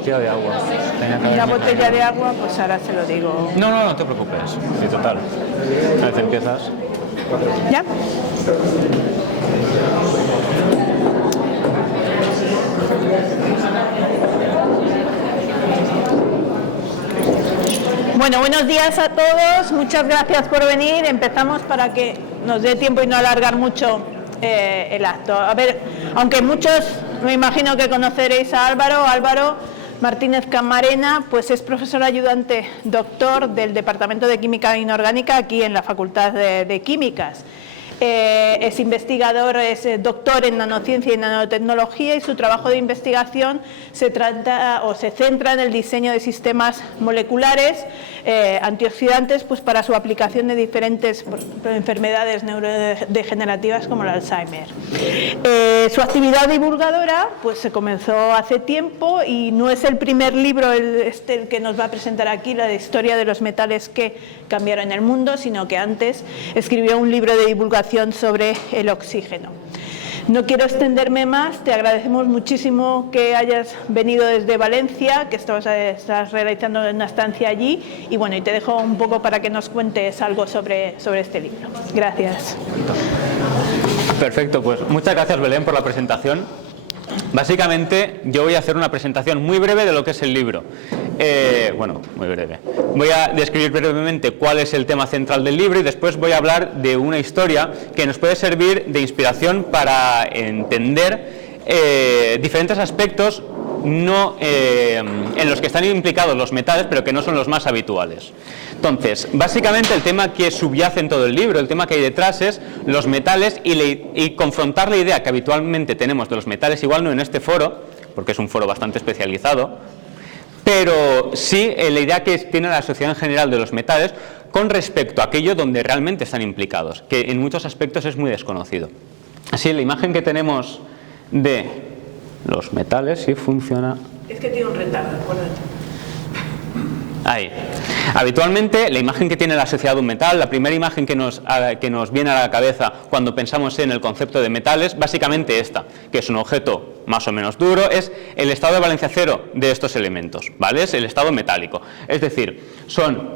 botella de agua. La botella de agua, pues ahora se lo digo. No te preocupes. Sí, total. A ver si empiezas. ¿Ya? Bueno, buenos días a todos. Muchas gracias por venir. Empezamos para que nos dé tiempo y no alargar mucho el acto. A ver, aunque muchos me imagino que conoceréis a Álvaro Martínez Camarena, pues es profesor ayudante doctor del Departamento de Química Inorgánica aquí en la Facultad de Químicas. Es investigador, es doctor en nanociencia y nanotecnología, y su trabajo de investigación se centra en el diseño de sistemas moleculares antioxidantes, pues para su aplicación de diferentes enfermedades neurodegenerativas como el Alzheimer. Su actividad divulgadora pues se comenzó hace tiempo, y no es el primer libro el que nos va a presentar aquí, la de historia de los metales que cambiaron el mundo, sino que antes escribió un libro de divulgación sobre el oxígeno. No quiero extenderme más, te agradecemos muchísimo que hayas venido desde Valencia, que estás realizando una estancia allí, y bueno, y te dejo un poco para que nos cuentes algo sobre este libro. Gracias. Perfecto, pues muchas gracias, Belén, por la presentación. Básicamente yo voy a hacer una presentación muy breve de lo que es el libro. Bueno, muy breve. Voy a describir brevemente cuál es el tema central del libro, y después voy a hablar de una historia que nos puede servir de inspiración para entender diferentes aspectos en los que están implicados los metales, pero que no son los más habituales. Entonces, básicamente el tema que subyace en todo el libro, el tema que hay detrás, es los metales y confrontar la idea que habitualmente tenemos de los metales, igual no en este foro, porque es un foro bastante especializado, pero sí la idea que tiene la sociedad en general de los metales con respecto a aquello donde realmente están implicados, que en muchos aspectos es muy desconocido. Así, la imagen que tenemos de los metales, sí funciona. Es que tiene un retardo, acuérdate. Ahí. Habitualmente la imagen que tiene la sociedad de un metal, la primera imagen que nos viene a la cabeza cuando pensamos en el concepto de metales, básicamente esta, que es un objeto más o menos duro, es el estado de valencia cero de estos elementos, ¿vale? Es el estado metálico. Es decir, son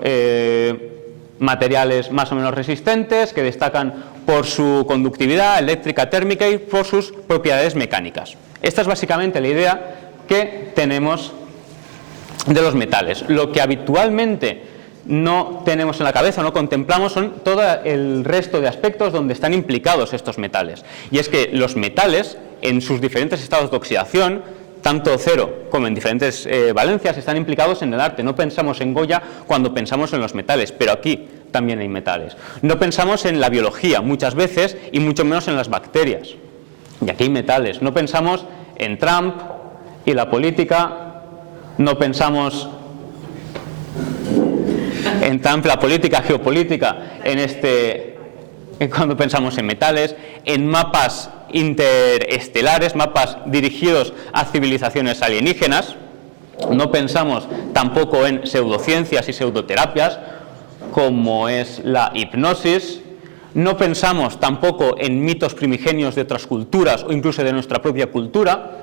materiales más o menos resistentes que destacan por su conductividad eléctrica, térmica y por sus propiedades mecánicas. Esta es básicamente la idea que tenemos de los metales. Lo que habitualmente no tenemos en la cabeza, no contemplamos, son todo el resto de aspectos donde están implicados estos metales. Y es que los metales, en sus diferentes estados de oxidación, tanto cero como en diferentes valencias, están implicados en el arte. No pensamos en Goya cuando pensamos en los metales, pero aquí también hay metales. No pensamos en la biología muchas veces, y mucho menos en las bacterias. Y aquí hay metales. No pensamos en Trump y la política. No pensamos en Trump, la política geopolítica, cuando pensamos en metales, en mapas interestelares, mapas dirigidos a civilizaciones alienígenas. No pensamos tampoco en pseudociencias y pseudoterapias, como es la hipnosis. No pensamos tampoco en mitos primigenios de otras culturas o incluso de nuestra propia cultura.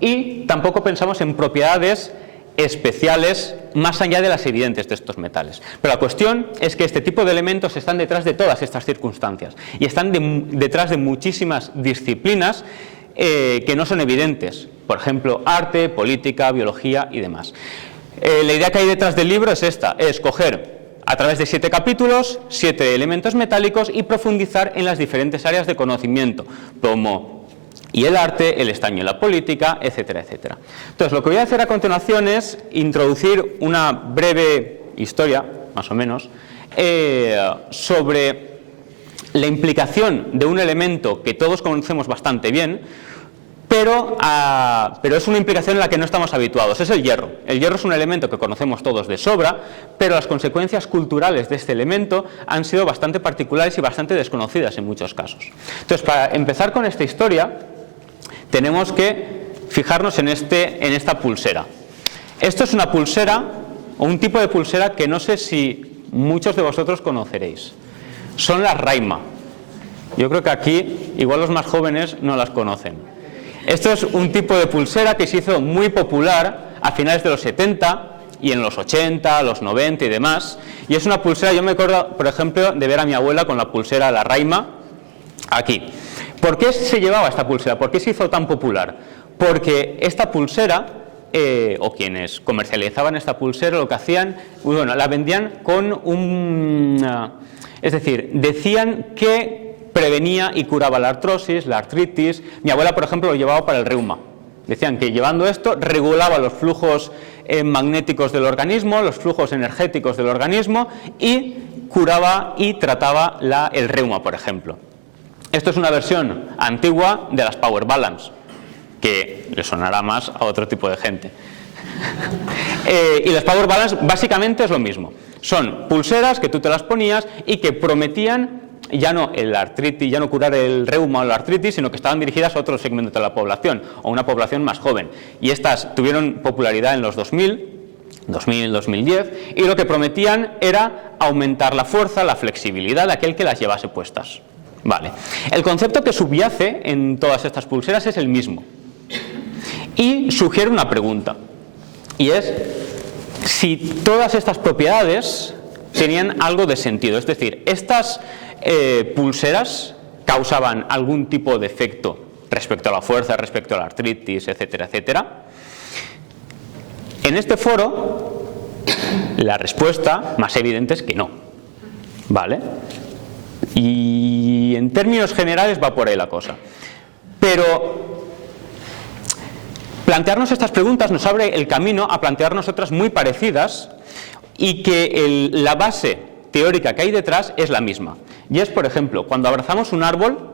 Y tampoco pensamos en propiedades especiales más allá de las evidentes de estos metales. Pero la cuestión es que este tipo de elementos están detrás de todas estas circunstancias y están detrás de muchísimas disciplinas que no son evidentes. Por ejemplo, arte, política, biología y demás. La idea que hay detrás del libro es esta: es coger a través de 7 capítulos 7 elementos metálicos y profundizar en las diferentes áreas de conocimiento, como y el arte, el estaño y la política, etcétera, etcétera. Entonces, lo que voy a hacer a continuación es introducir una breve historia, más o menos, sobre la implicación de un elemento que todos conocemos bastante bien, pero es una implicación en la que no estamos habituados. Es el hierro. El hierro es un elemento que conocemos todos de sobra, pero las consecuencias culturales de este elemento han sido bastante particulares y bastante desconocidas en muchos casos. Entonces, para empezar con esta historia, tenemos que fijarnos en esta pulsera. Esto es una pulsera, o un tipo de pulsera que no sé si muchos de vosotros conoceréis. Son las Raima. Yo creo que aquí, igual los más jóvenes no las conocen. Esto es un tipo de pulsera que se hizo muy popular a finales de los 70 y en los 80, los 90 y demás. Y es una pulsera, yo me acuerdo, por ejemplo, de ver a mi abuela con la pulsera La Raima aquí. ¿Por qué se llevaba esta pulsera? ¿Por qué se hizo tan popular? Porque esta pulsera, o quienes comercializaban esta pulsera, lo que hacían, bueno, la vendían con es decir, decían que prevenía y curaba la artrosis, la artritis. Mi abuela, por ejemplo, lo llevaba para el reuma. Decían que llevando esto regulaba los flujos magnéticos del organismo, los flujos energéticos del organismo, y curaba y trataba el reuma, por ejemplo. Esto es una versión antigua de las Power Balance, que le sonará más a otro tipo de gente. Y las Power Balance básicamente es lo mismo. Son pulseras que tú te las ponías y que prometían ya no el artritis, ya no curar el reuma o la artritis, sino que estaban dirigidas a otro segmento de la población, o una población más joven. Y estas tuvieron popularidad en los 2010, y lo que prometían era aumentar la fuerza, la flexibilidad de aquel que las llevase puestas. Vale. El concepto que subyace en todas estas pulseras es el mismo. Y sugiere una pregunta, y es si todas estas propiedades tenían algo de sentido. Es decir, estas pulseras causaban algún tipo de efecto respecto a la fuerza, respecto a la artritis, etcétera, etcétera. En este foro, la respuesta más evidente es que no. ¿Vale? Y en términos generales va por ahí la cosa. Pero plantearnos estas preguntas nos abre el camino a plantearnos otras muy parecidas, y que la base teórica que hay detrás es la misma. Y es, por ejemplo, cuando abrazamos un árbol,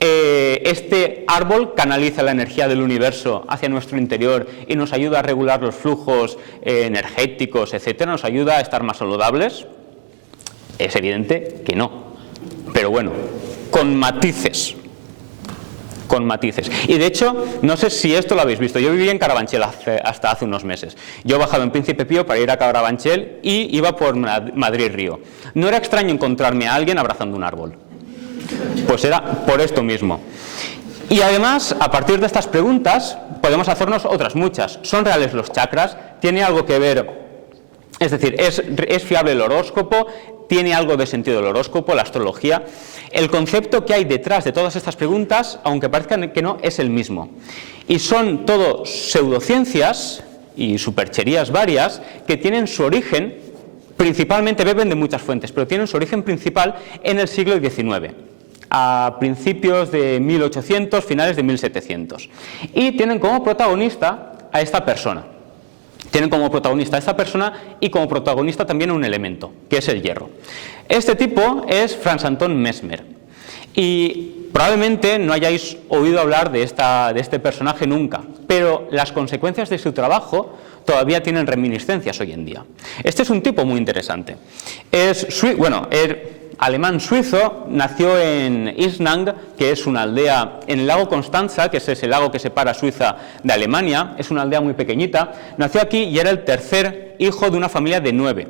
este árbol canaliza la energía del universo hacia nuestro interior y nos ayuda a regular los flujos energéticos, etcétera, nos ayuda a estar más saludables. Es evidente que no. Pero bueno, con matices. Con matices. Y de hecho, no sé si esto lo habéis visto, yo vivía en Carabanchel hasta hace unos meses. Yo he bajado en Príncipe Pío para ir a Carabanchel y iba por Madrid-Río. No era extraño encontrarme a alguien abrazando un árbol. Pues era por esto mismo. Y además, a partir de estas preguntas, podemos hacernos otras muchas. ¿Son reales los chakras? ¿Tiene algo que ver? Es decir, ¿es fiable el horóscopo? ¿Tiene algo de sentido el horóscopo, la astrología? El concepto que hay detrás de todas estas preguntas, aunque parezcan que no, es el mismo. Y son todo pseudociencias y supercherías varias que tienen su origen, principalmente beben de muchas fuentes, pero tienen su origen principal en el siglo XIX, a principios de 1800, finales de 1700. Y tienen como protagonista a esta persona. Tienen como protagonista a esta persona y como protagonista también un elemento, que es el hierro. Este tipo es Franz Anton Mesmer. Y probablemente no hayáis oído hablar de este personaje nunca, pero las consecuencias de su trabajo todavía tienen reminiscencias hoy en día. Este es un tipo muy interesante. Es alemán suizo, nació en Isnang, que es una aldea en el lago Constanza, que es ese lago que separa Suiza de Alemania, es una aldea muy pequeñita. Nació aquí y era el tercer hijo de una familia de 9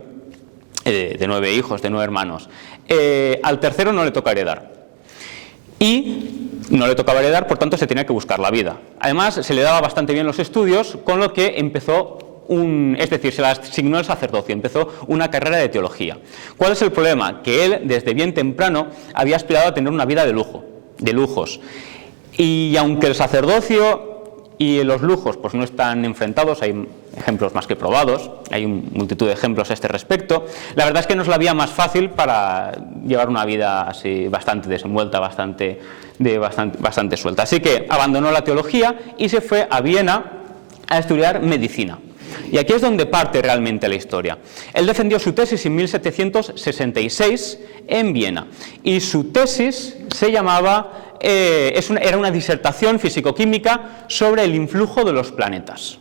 hijos, de 9 hermanos. Al tercero no le toca heredar. Y no le tocaba heredar, por tanto se tenía que buscar la vida. Además se le daba bastante bien los estudios, con lo que empezó se le asignó el sacerdocio, empezó una carrera de teología. ¿Cuál es el problema? Que él, desde bien temprano, había aspirado a tener una vida de lujos. Y aunque el sacerdocio y los lujos pues no están enfrentados, hay ejemplos más que probados, hay multitud de ejemplos a este respecto, la verdad es que no es la vía más fácil para llevar una vida así bastante desenvuelta, bastante suelta. Así que abandonó la teología y se fue a Viena a estudiar medicina. Y aquí es donde parte realmente la historia. Él defendió su tesis en 1766 en Viena. Y su tesis se llamaba, era una disertación físico-química sobre el influjo de los planetas.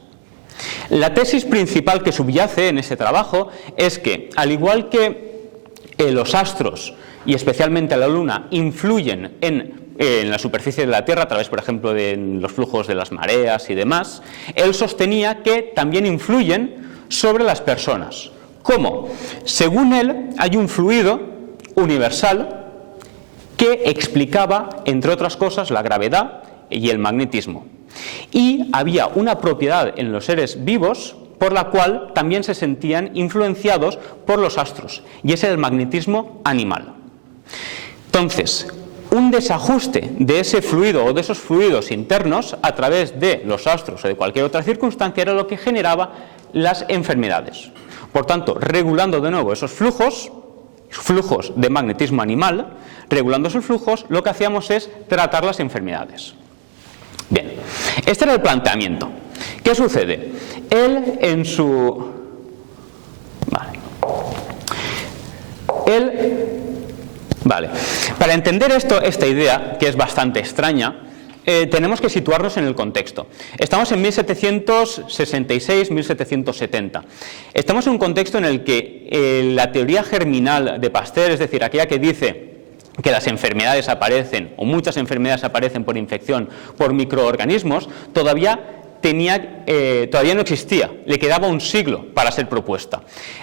La tesis principal que subyace en ese trabajo es que, al igual que los astros, y especialmente la Luna, influyen en la superficie de la Tierra a través, por ejemplo, de los flujos de las mareas y demás, él sostenía que también influyen sobre las personas. ¿Cómo? Según él, hay un fluido universal que explicaba, entre otras cosas, la gravedad y el magnetismo. Y había una propiedad en los seres vivos por la cual también se sentían influenciados por los astros, y ese es el magnetismo animal. Entonces, un desajuste de ese fluido o de esos fluidos internos a través de los astros o de cualquier otra circunstancia era lo que generaba las enfermedades. Por tanto, regulando de nuevo esos flujos de magnetismo animal, regulando esos flujos, lo que hacíamos es tratar las enfermedades. Bien, este era el planteamiento. ¿Qué sucede? Él en su... Vale. Para entender esta idea, que es bastante extraña, tenemos que situarnos en el contexto. Estamos en 1766-1770. Estamos en un contexto en el que la teoría germinal de Pasteur, es decir, aquella que dice que las enfermedades aparecen, o muchas enfermedades aparecen por infección por microorganismos, todavía no existía, le quedaba un siglo para ser propuesta.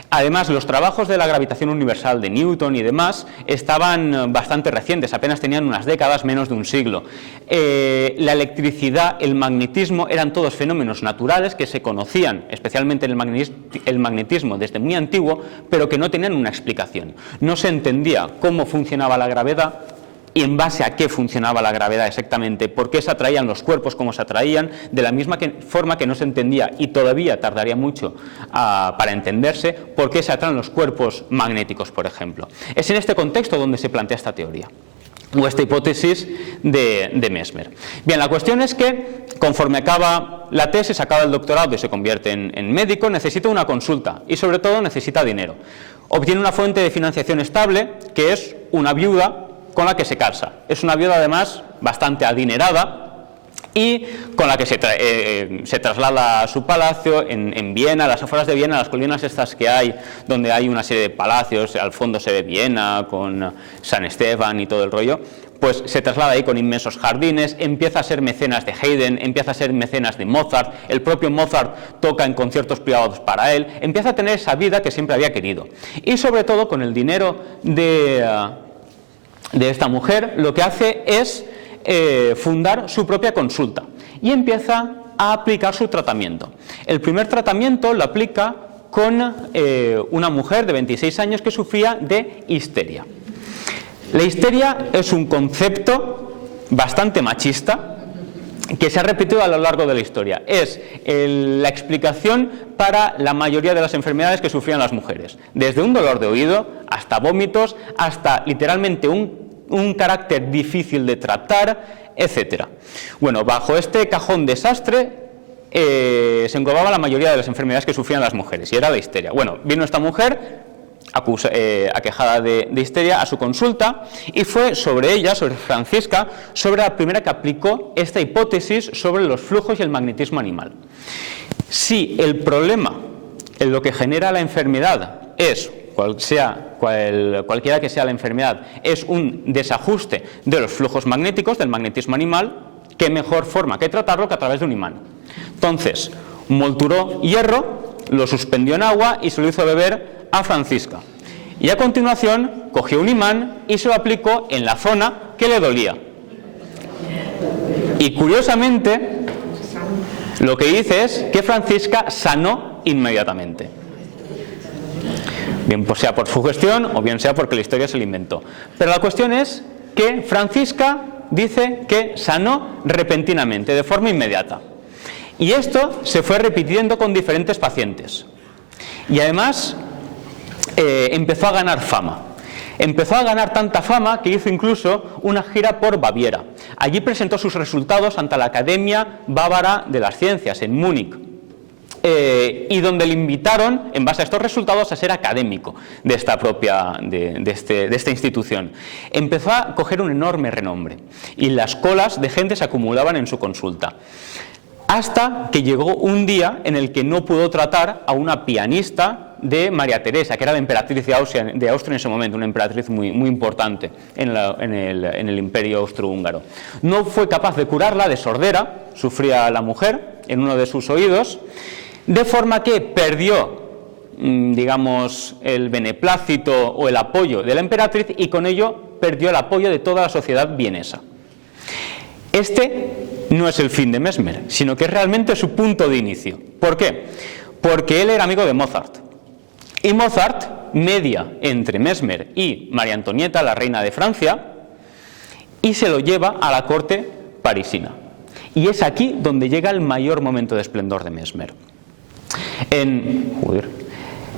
Además, los trabajos de la gravitación universal de Newton y demás estaban bastante recientes, apenas tenían unas décadas, menos de un siglo. La electricidad, el magnetismo, eran todos fenómenos naturales que se conocían, especialmente el magnetismo, desde muy antiguo, pero que no tenían una explicación. No se entendía cómo funcionaba la gravedad, y en base a qué funcionaba la gravedad exactamente, por qué se atraían los cuerpos como se atraían, de la misma forma que no se entendía, y todavía tardaría mucho para entenderse, por qué se atraen los cuerpos magnéticos, por ejemplo. Es en este contexto donde se plantea esta teoría, o esta hipótesis de Mesmer. Bien, la cuestión es que, conforme acaba la tesis, acaba el doctorado y se convierte en médico, necesita una consulta, y sobre todo necesita dinero. Obtiene una fuente de financiación estable, que es una viuda con la que se casa. Es una viuda además bastante adinerada y con la que se traslada a su palacio en Viena, a las afueras de Viena, las colinas estas que hay, donde hay una serie de palacios, al fondo se ve Viena con San Esteban y todo el rollo, pues se traslada ahí con inmensos jardines, empieza a ser mecenas de Haydn, empieza a ser mecenas de Mozart, el propio Mozart toca en conciertos privados para él, empieza a tener esa vida que siempre había querido. Y sobre todo con el dinero de esta mujer, lo que hace es fundar su propia consulta y empieza a aplicar su tratamiento. El primer tratamiento lo aplica con una mujer de 26 años que sufría de histeria. La histeria es un concepto bastante machista que se ha repetido a lo largo de la historia. Es la explicación para la mayoría de las enfermedades que sufrían las mujeres, desde un dolor de oído hasta vómitos, hasta literalmente un carácter difícil de tratar, etc. Bueno, bajo este cajón desastre se englobaba la mayoría de las enfermedades que sufrían las mujeres, y era la histeria. Bueno, vino esta mujer aquejada de histeria a su consulta, y fue sobre ella, sobre Francisca, sobre la primera que aplicó esta hipótesis sobre los flujos y el magnetismo animal. Si el problema en lo que genera la enfermedad es, cualquiera que sea la enfermedad, es un desajuste de los flujos magnéticos, del magnetismo animal, qué mejor forma que tratarlo que a través de un imán. Entonces, molturó hierro, lo suspendió en agua y se lo hizo beber a Francisca. Y a continuación cogió un imán y se lo aplicó en la zona que le dolía. Y curiosamente, lo que dice es que Francisca sanó inmediatamente. Bien, pues sea por su gestión o bien sea porque la historia se la inventó. Pero la cuestión es que Francisca dice que sanó repentinamente, de forma inmediata. Y esto se fue repitiendo con diferentes pacientes. Y además empezó a ganar fama. Empezó a ganar tanta fama que hizo incluso una gira por Baviera. Allí presentó sus resultados ante la Academia Bávara de las Ciencias, en Múnich. Y donde le invitaron, en base a estos resultados, a ser académico de esta institución. Empezó a coger un enorme renombre y las colas de gente se acumulaban en su consulta. Hasta que llegó un día en el que no pudo tratar a una pianista de María Teresa, que era la emperatriz de Austria en ese momento, una emperatriz muy importante en el imperio austrohúngaro. No fue capaz de curarla, de sordera, sufría la mujer en uno de sus oídos, de forma que perdió, digamos, el beneplácito o el apoyo de la emperatriz, y con ello perdió el apoyo de toda la sociedad vienesa. Este no es el fin de Mesmer, sino que es realmente su punto de inicio. ¿Por qué? Porque él era amigo de Mozart. Y Mozart media entre Mesmer y María Antonieta, la reina de Francia, y se lo lleva a la corte parisina. Y es aquí donde llega el mayor momento de esplendor de Mesmer.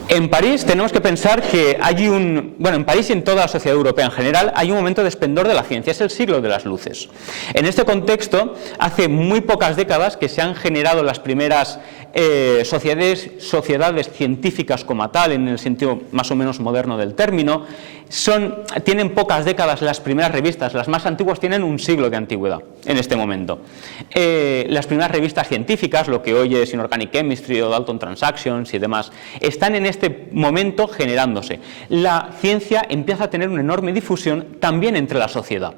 En París tenemos que pensar que hay en París y en toda la sociedad europea en general hay un momento de esplendor de la ciencia, es el siglo de las luces. En este contexto, hace muy pocas décadas que se han generado las primeras sociedades científicas como tal, en el sentido más o menos moderno del término. Tienen pocas décadas las primeras revistas, las más antiguas tienen un siglo de antigüedad en este momento. Las primeras revistas científicas, lo que hoy es Inorganic Chemistry o Dalton Transactions y demás, están en este momento generándose. La ciencia empieza a tener una enorme difusión también entre la sociedad.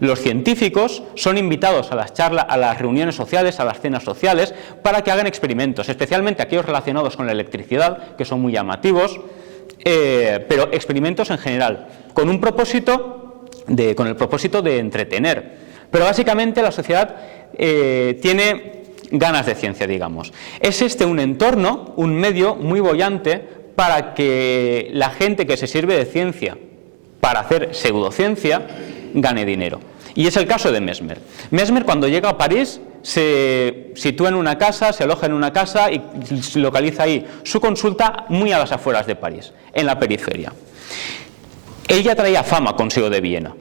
Los científicos son invitados a las charlas, a las reuniones sociales, a las cenas sociales, para que hagan experimentos, especialmente aquellos relacionados con la electricidad, que son muy llamativos, pero experimentos en general, con el propósito de entretener. Pero básicamente la sociedad tiene ganas de ciencia, digamos. Es un entorno, un medio muy boyante para que la gente que se sirve de ciencia para hacer pseudociencia gane dinero. Y es el caso de Mesmer. Mesmer, cuando llega a París, se sitúa en una casa, se aloja en una casa y localiza ahí su consulta muy a las afueras de París, en la periferia. Ella traía fama consigo de Viena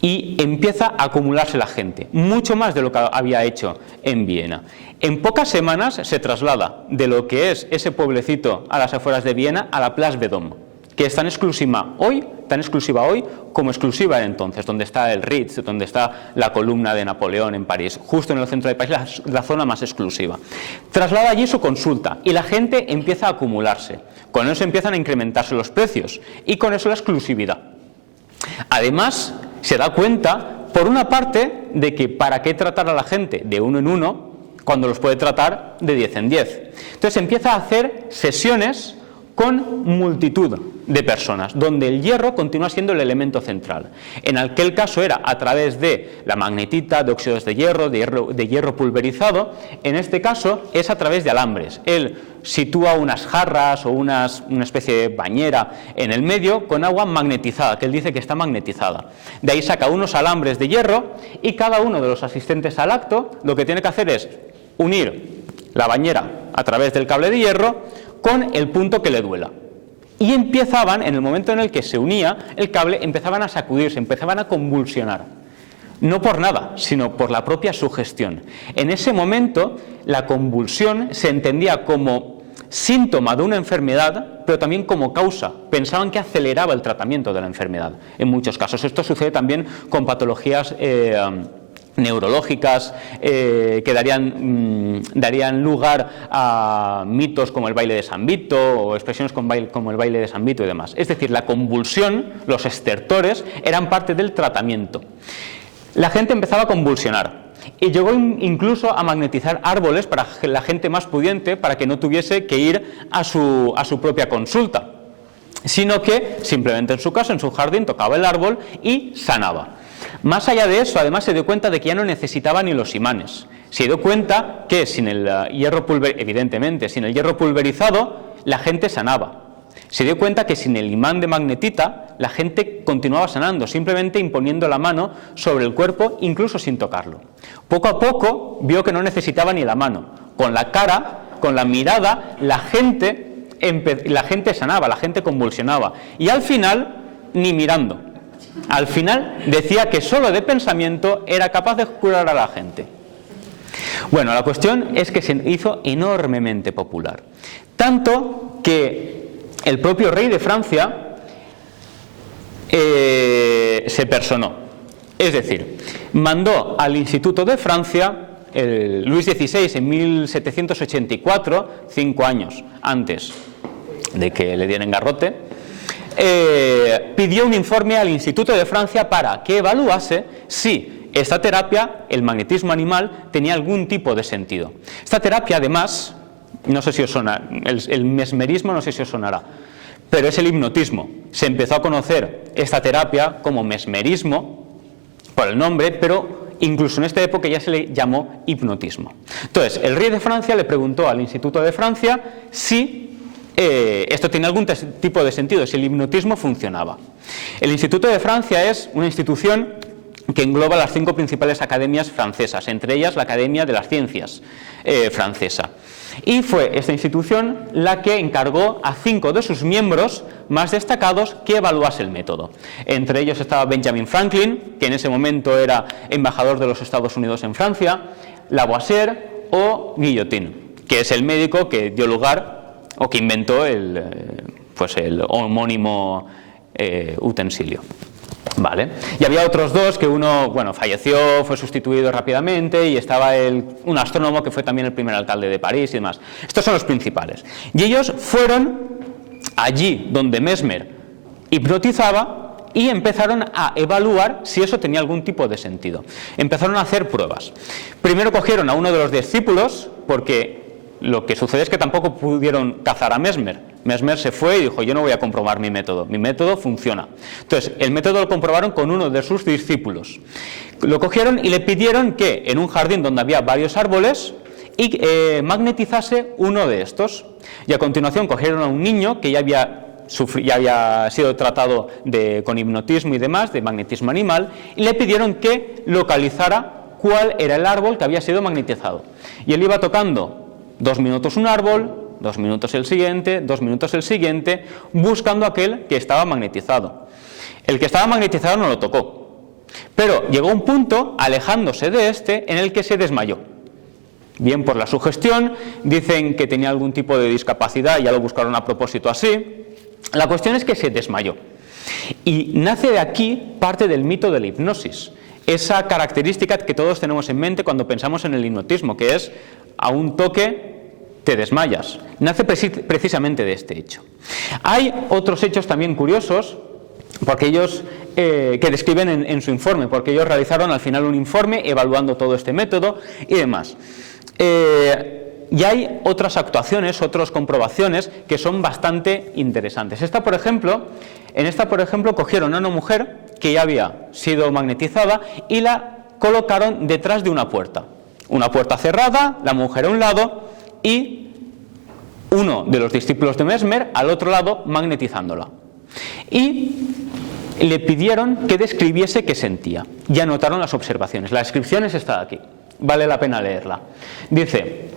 y empieza a acumularse la gente, mucho más de lo que había hecho en Viena. En pocas semanas se traslada de lo que es ese pueblecito a las afueras de Viena a la Place Vendôme, que es tan exclusiva hoy como exclusiva era entonces, donde está el Ritz, donde está la columna de Napoleón en París, justo en el centro de París, la zona más exclusiva. Traslada allí su consulta y la gente empieza a acumularse. Con eso empiezan a incrementarse los precios y con eso la exclusividad. Además, se da cuenta, por una parte, de que para qué tratar a la gente de uno en uno cuando los puede tratar de 10 en 10. Entonces empieza a hacer sesiones con multitud de personas, donde el hierro continúa siendo el elemento central. En aquel caso era a través de la magnetita, de óxidos de hierro pulverizado. En este caso es a través de alambres. Él sitúa unas jarras o una especie de bañera en el medio con agua magnetizada, que él dice que está magnetizada. De ahí saca unos alambres de hierro y cada uno de los asistentes al acto lo que tiene que hacer es unir la bañera a través del cable de hierro con el punto que le duela. Y empezaban, en el momento en el que se unía el cable, empezaban a sacudirse, empezaban a convulsionar. No por nada, sino por la propia sugestión. En ese momento, la convulsión se entendía como síntoma de una enfermedad, pero también como causa. Pensaban que aceleraba el tratamiento de la enfermedad, en muchos casos. Esto sucede también con patologías neurológicas que darían lugar a mitos como el baile de San Vito o expresiones como el baile de San Vito y demás. Es decir, la convulsión, los estertores, eran parte del tratamiento. La gente empezaba a convulsionar y llegó incluso a magnetizar árboles para la gente más pudiente, para que no tuviese que ir a su propia consulta, sino que simplemente en su casa, en su jardín, tocaba el árbol y sanaba. Más allá de eso, además se dio cuenta de que ya no necesitaba ni los imanes. Se dio cuenta que sin el hierro pulverizado, la gente sanaba. Se dio cuenta que sin el imán de magnetita, la gente continuaba sanando, simplemente imponiendo la mano sobre el cuerpo, incluso sin tocarlo. Poco a poco vio que no necesitaba ni la mano. Con la cara, con la mirada, la gente sanaba, la gente convulsionaba. Y al final, ni mirando. Al final decía que solo de pensamiento era capaz de curar a la gente. Bueno, la cuestión es que se hizo enormemente popular. Tanto que el propio rey de Francia se personó. Es decir, mandó al Instituto de Francia, Luis XVI en 1784, 5 años antes de que le dieran garrote, pidió un informe al Instituto de Francia para que evaluase si esta terapia, el magnetismo animal, tenía algún tipo de sentido. Esta terapia, además, no sé si os suena, el mesmerismo no sé si os sonará, pero es el hipnotismo. Se empezó a conocer esta terapia como mesmerismo por el nombre, pero incluso en esta época ya se le llamó hipnotismo. Entonces, el rey de Francia le preguntó al Instituto de Francia si esto tenía algún tipo de sentido, si el hipnotismo funcionaba. El Instituto de Francia es una institución que engloba las 5 principales academias francesas, entre ellas la Academia de las Ciencias francesa. Y fue esta institución la que encargó a 5 de sus miembros más destacados que evaluase el método. Entre ellos estaba Benjamin Franklin, que en ese momento era embajador de los Estados Unidos en Francia, Lavoisier o Guillotin, que es el médico que dio lugar o que inventó el homónimo utensilio. Vale. Y había otros 2, que uno, bueno, falleció, fue sustituido rápidamente, y estaba un astrónomo que fue también el primer alcalde de París y demás. Estos son los principales. Y ellos fueron allí donde Mesmer hipnotizaba y empezaron a evaluar si eso tenía algún tipo de sentido. Empezaron a hacer pruebas. Primero cogieron a uno de los discípulos, porque lo que sucede es que tampoco pudieron cazar a Mesmer. Mesmer se fue y dijo: yo no voy a comprobar mi método funciona. Entonces, el método lo comprobaron con uno de sus discípulos. Lo cogieron y le pidieron que en un jardín donde había varios árboles y magnetizase uno de estos. Y a continuación cogieron a un niño que ya había sido tratado con hipnotismo y demás, de magnetismo animal, y le pidieron que localizara cuál era el árbol que había sido magnetizado. Y él iba tocando 2 minutos un árbol, 2 minutos el siguiente, 2 minutos el siguiente, buscando aquel que estaba magnetizado. El que estaba magnetizado no lo tocó, pero llegó un punto, alejándose de este, en el que se desmayó. Bien por la sugestión, dicen que tenía algún tipo de discapacidad, ya lo buscaron a propósito así. La cuestión es que se desmayó. Y nace de aquí parte del mito de la hipnosis, esa característica que todos tenemos en mente cuando pensamos en el hipnotismo, que es: a un toque te desmayas. Nace precisamente de este hecho. Hay otros hechos también curiosos, porque ellos que describen en su informe, porque ellos realizaron al final un informe evaluando todo este método y demás. Y hay otras actuaciones, otras comprobaciones que son bastante interesantes. En esta, por ejemplo, cogieron a una mujer que ya había sido magnetizada y la colocaron detrás de una puerta. Una puerta cerrada, la mujer a un lado y uno de los discípulos de Mesmer al otro lado magnetizándola. Y le pidieron que describiese qué sentía. Y anotaron las observaciones. La descripción está aquí. Vale la pena leerla. Dice: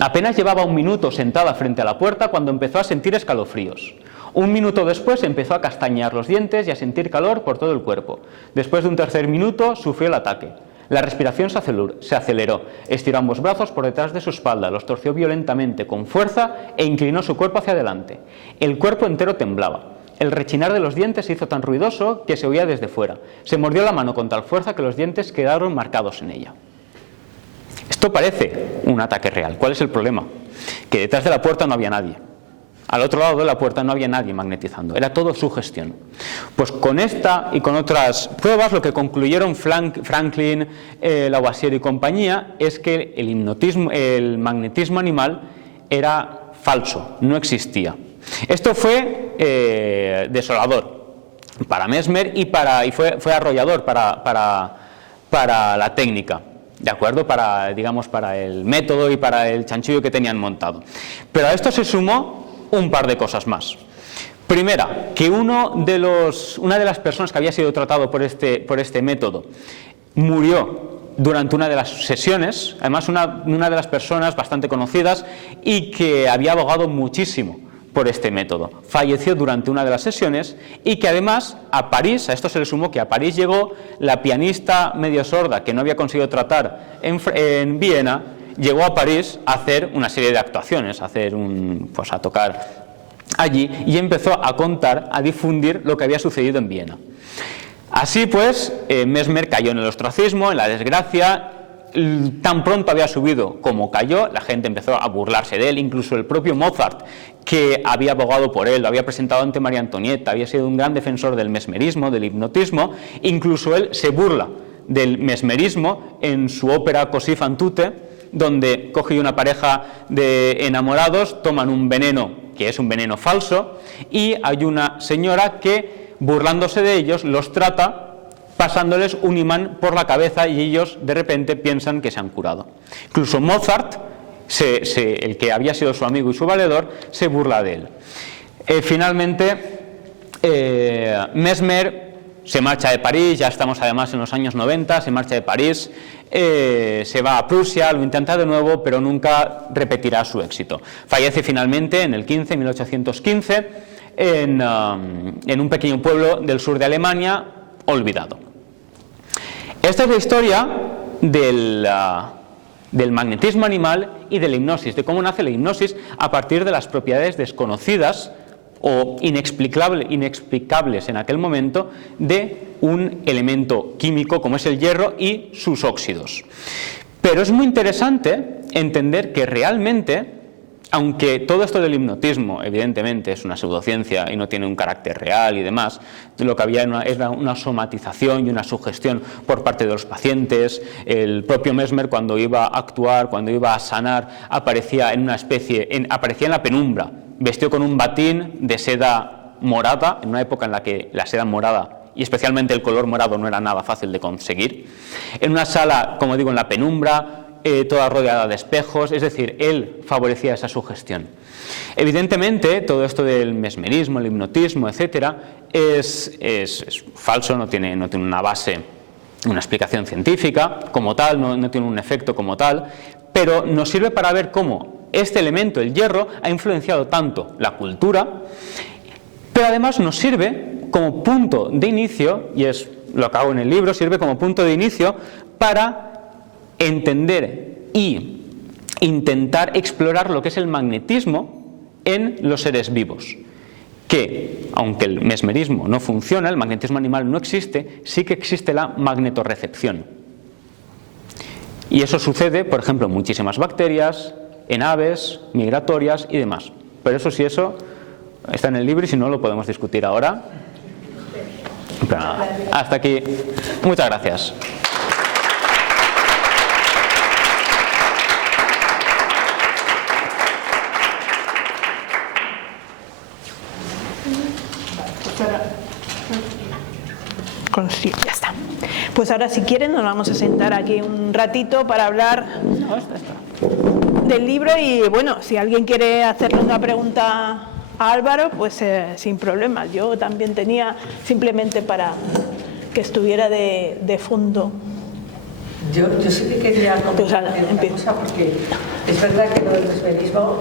apenas llevaba 1 minuto sentada frente a la puerta cuando empezó a sentir escalofríos. 1 minuto después empezó a castañear los dientes y a sentir calor por todo el cuerpo. Después de un tercer minuto sufrió el ataque. La respiración se aceleró, estiró ambos brazos por detrás de su espalda, los torció violentamente, con fuerza, e inclinó su cuerpo hacia adelante. El cuerpo entero temblaba. El rechinar de los dientes se hizo tan ruidoso que se oía desde fuera. Se mordió la mano con tal fuerza que los dientes quedaron marcados en ella. Esto parece un ataque real. ¿Cuál es el problema? Que detrás de la puerta no había nadie. Al otro lado de la puerta no había nadie magnetizando, era todo sugestión. Pues con esta y con otras pruebas lo que concluyeron Franklin, Lavoisier y compañía es que el magnetismo animal era falso, no existía. Esto fue desolador para Mesmer y fue arrollador para la técnica. ¿De acuerdo? Para el método y para el chanchullo que tenían montado. Pero a esto se sumó un par de cosas más. Primera, que una de las personas que había sido tratado por este método murió durante una de las sesiones, además una de las personas bastante conocidas y que había abogado muchísimo por este método. Falleció durante una de las sesiones y que además a esto se le sumó que a París llegó la pianista medio sorda que no había conseguido tratar en Viena. Llegó a París a hacer una serie de actuaciones, a tocar allí, y empezó a contar, a difundir lo que había sucedido en Viena. Así pues, Mesmer cayó en el ostracismo, en la desgracia. Tan pronto había subido como cayó, la gente empezó a burlarse de él, incluso el propio Mozart, que había abogado por él, lo había presentado ante María Antonieta, había sido un gran defensor del mesmerismo, del hipnotismo. Incluso él se burla del mesmerismo en su ópera Così fan tutte, donde coge una pareja de enamorados, toman un veneno que es un veneno falso, y hay una señora que, burlándose de ellos, los trata pasándoles un imán por la cabeza y ellos de repente piensan que se han curado. Incluso Mozart, el que había sido su amigo y su valedor, se burla de él. Finalmente, Mesmer se marcha de París, ya estamos además en los años 90, se marcha de París, se va a Prusia, lo intenta de nuevo, pero nunca repetirá su éxito. Fallece finalmente en el 1815, en un pequeño pueblo del sur de Alemania, olvidado. Esta es la historia del magnetismo animal y de la hipnosis, de cómo nace la hipnosis a partir de las propiedades desconocidas o inexplicables en aquel momento de un elemento químico como es el hierro y sus óxidos. Pero es muy interesante entender que realmente, aunque todo esto del hipnotismo evidentemente es una pseudociencia y no tiene un carácter real y demás, lo que había era una somatización y una sugestión por parte de los pacientes. El propio Mesmer, cuando iba a actuar, cuando iba a sanar, aparecía en la penumbra, vestido con un batín de seda morada, en una época en la que la seda morada y especialmente el color morado no era nada fácil de conseguir, en una sala, como digo, en la penumbra, toda rodeada de espejos, es decir, él favorecía esa sugestión. Evidentemente, todo esto del mesmerismo, el hipnotismo, etcétera, es falso, no tiene una base, una explicación científica como tal, no tiene un efecto como tal, pero nos sirve para ver cómo este elemento, el hierro, ha influenciado tanto la cultura, pero además nos sirve como punto de inicio, y es lo que hago en el libro, sirve como punto de inicio para entender y intentar explorar lo que es el magnetismo en los seres vivos. Que, aunque el mesmerismo no funciona, el magnetismo animal no existe, sí que existe la magnetorrecepción. Y eso sucede, por ejemplo, en muchísimas bacterias, en aves, migratorias y demás. Pero eso está en el libro y si no lo podemos discutir ahora. Pero nada, hasta aquí. Muchas gracias. Sí, ya está. Pues ahora, si quieren, nos vamos a sentar aquí un ratito para hablar del libro y, bueno, si alguien quiere hacerle una pregunta a Álvaro, pues sin problema. Yo también tenía, simplemente para que estuviera de fondo. Yo sí que quería comentar una cosa, porque es verdad que lo del mesmerismo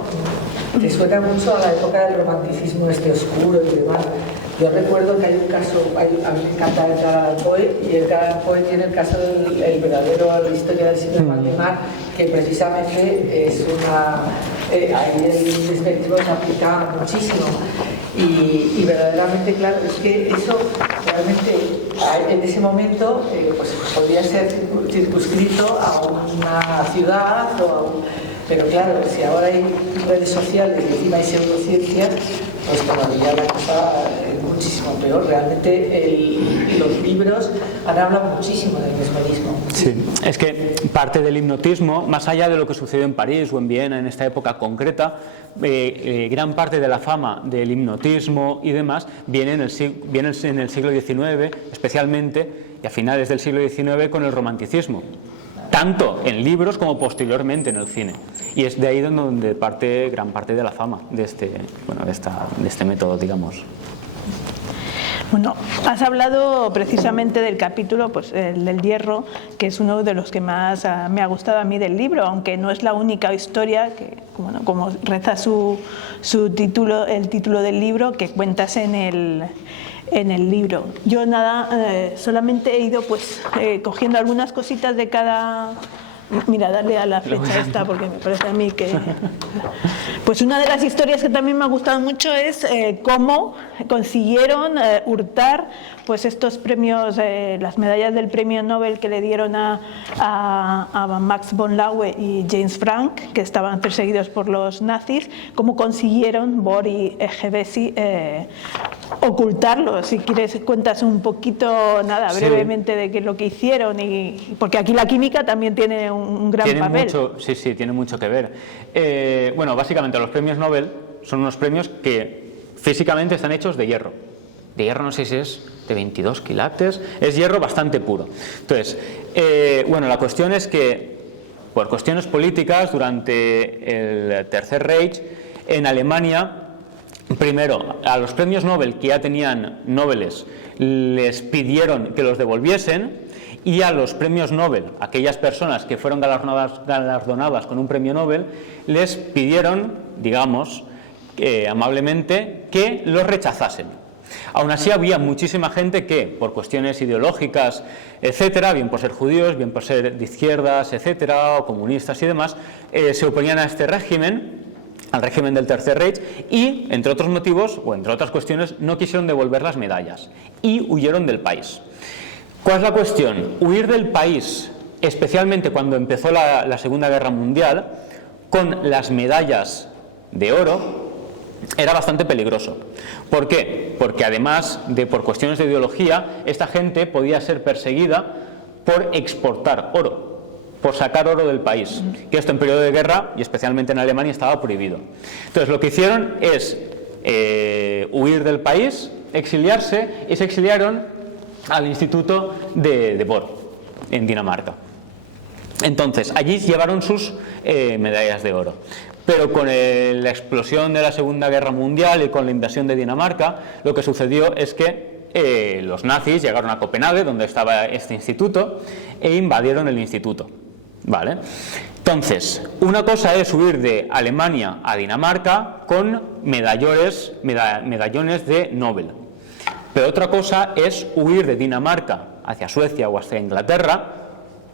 te suena mucho a la época del romanticismo oscuro y demás. Yo recuerdo que hay un caso, a mí me encanta Edgar Allan Poe, y Edgar Allan Poe tiene el caso del verdadero, la historia del siglo de Valdemar, que precisamente es ahí el mesmerismo se aplica muchísimo. Y verdaderamente, claro, es que eso realmente en ese momento pues podría ser circunscrito a una ciudad pero claro, si ahora hay redes sociales y encima hay pseudociencias, pues todavía la cosa es muchísimo peor. Realmente los libros han hablado muchísimo del mesmerismo. Sí, es que parte del hipnotismo, más allá de lo que sucedió en París o en Viena en esta época concreta, gran parte de la fama del hipnotismo y demás viene en el siglo XIX, especialmente, y a finales del siglo XIX con el romanticismo, tanto en libros como posteriormente en el cine. Y es de ahí donde parte gran parte de la fama de este método, digamos. Bueno, has hablado precisamente del capítulo, pues el del hierro, que es uno de los que más me ha gustado a mí del libro, aunque no es la única historia que, bueno, como reza su título, el título del libro, que cuentas en el libro. Yo solamente he ido pues cogiendo algunas cositas de cada. Mira, darle a la flecha esta porque me parece a mí que... Pues una de las historias que también me ha gustado mucho es cómo consiguieron hurtar pues estos premios, las medallas del premio Nobel que le dieron a Max von Laue y James Franck, que estaban perseguidos por los nazis, cómo consiguieron Bohr y Hevesi ocultarlo. Si quieres cuentas un poquito, brevemente de qué es lo que hicieron, porque aquí la química también tiene un gran papel. Sí, tiene mucho que ver. Bueno, básicamente los premios Nobel son unos premios que físicamente están hechos de hierro. de hierro no sé si es de 22 quilates, es hierro bastante puro. Entonces, bueno, la cuestión es que por cuestiones políticas durante el Tercer Reich en Alemania, primero a los premios Nobel que ya tenían Nobeles les pidieron que los devolviesen, y a los premios Nobel, aquellas personas que fueron galardonadas con un premio Nobel, les pidieron, digamos, amablemente, que los rechazasen. Aún así había muchísima gente que, por cuestiones ideológicas, etcétera, bien por ser judíos, bien por ser de izquierdas, etcétera, o comunistas y demás, se oponían a este régimen, al régimen del Tercer Reich, y, entre otros motivos, o entre otras cuestiones, no quisieron devolver las medallas y huyeron del país. ¿Cuál es la cuestión? Huir del país, especialmente cuando empezó la Segunda Guerra Mundial, con las medallas de oro, era bastante peligroso. ¿Por qué? Porque además de por cuestiones de ideología, esta gente podía ser perseguida por exportar oro, por sacar oro del país, que esto en periodo de guerra, y especialmente en Alemania, estaba prohibido. Entonces lo que hicieron es huir del país, exiliarse, y se exiliaron al Instituto de Bohr, en Dinamarca. Entonces, allí llevaron sus medallas de oro. Pero con la explosión de la Segunda Guerra Mundial y con la invasión de Dinamarca, lo que sucedió es que los nazis llegaron a Copenhague, donde estaba este instituto, e invadieron el instituto. ¿Vale? Entonces, una cosa es huir de Alemania a Dinamarca con medallones de Nobel. Pero otra cosa es huir de Dinamarca hacia Suecia o hacia Inglaterra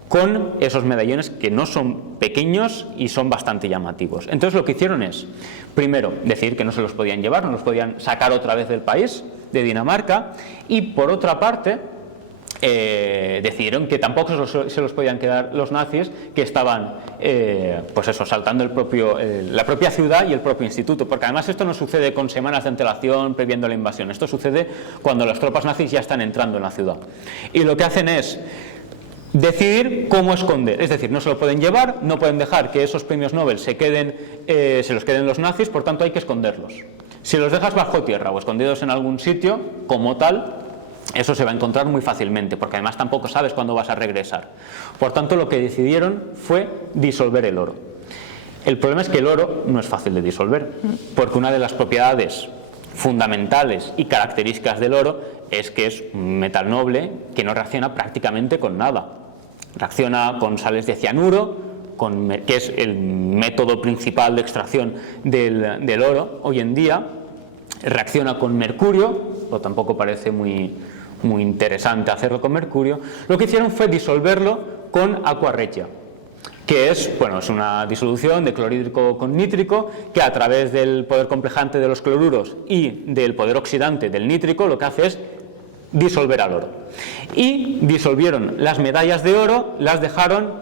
con esos medallones que no son pequeños y son bastante llamativos. Entonces lo que hicieron es, primero, decir que no se los podían llevar, no los podían sacar otra vez del país, de Dinamarca, y por otra parte decidieron que tampoco se los podían quedar los nazis, que estaban pues eso, saltando la propia ciudad y el propio instituto, porque además esto no sucede con semanas de antelación previendo la invasión, esto sucede cuando las tropas nazis ya están entrando en la ciudad, y lo que hacen es decidir cómo esconder, es decir, no se lo pueden llevar, no pueden dejar que esos premios Nobel se los queden los nazis, por tanto hay que esconderlos. Si los dejas bajo tierra o escondidos en algún sitio como tal, eso se va a encontrar muy fácilmente, porque además tampoco sabes cuándo vas a regresar. Por tanto, lo que decidieron fue disolver el oro. El problema es que el oro no es fácil de disolver, porque una de las propiedades fundamentales y características del oro es que es un metal noble que no reacciona prácticamente con nada. Reacciona con sales de cianuro, que es el método principal de extracción del oro hoy en día. Reacciona con mercurio, o tampoco parece muy interesante hacerlo con mercurio. Lo que hicieron fue disolverlo con aqua regia, que es una disolución de clorhídrico con nítrico, que a través del poder complejante de los cloruros y del poder oxidante del nítrico lo que hace es disolver al oro. Y disolvieron las medallas de oro, las dejaron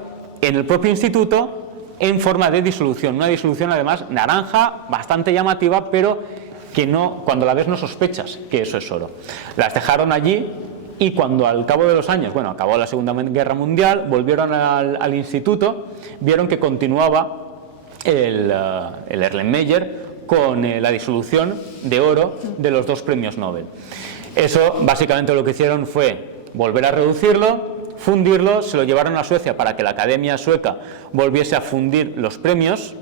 en el propio instituto en forma de disolución, una disolución además naranja, bastante llamativa, pero que cuando la ves no sospechas que eso es oro. Las dejaron allí, y cuando al cabo de los años, acabó la Segunda Guerra Mundial, volvieron al instituto, vieron que continuaba el Erlenmeyer con la disolución de oro de los dos premios Nobel. Eso básicamente lo que hicieron fue volver a reducirlo, fundirlo, se lo llevaron a Suecia para que la Academia Sueca volviese a fundir los premios,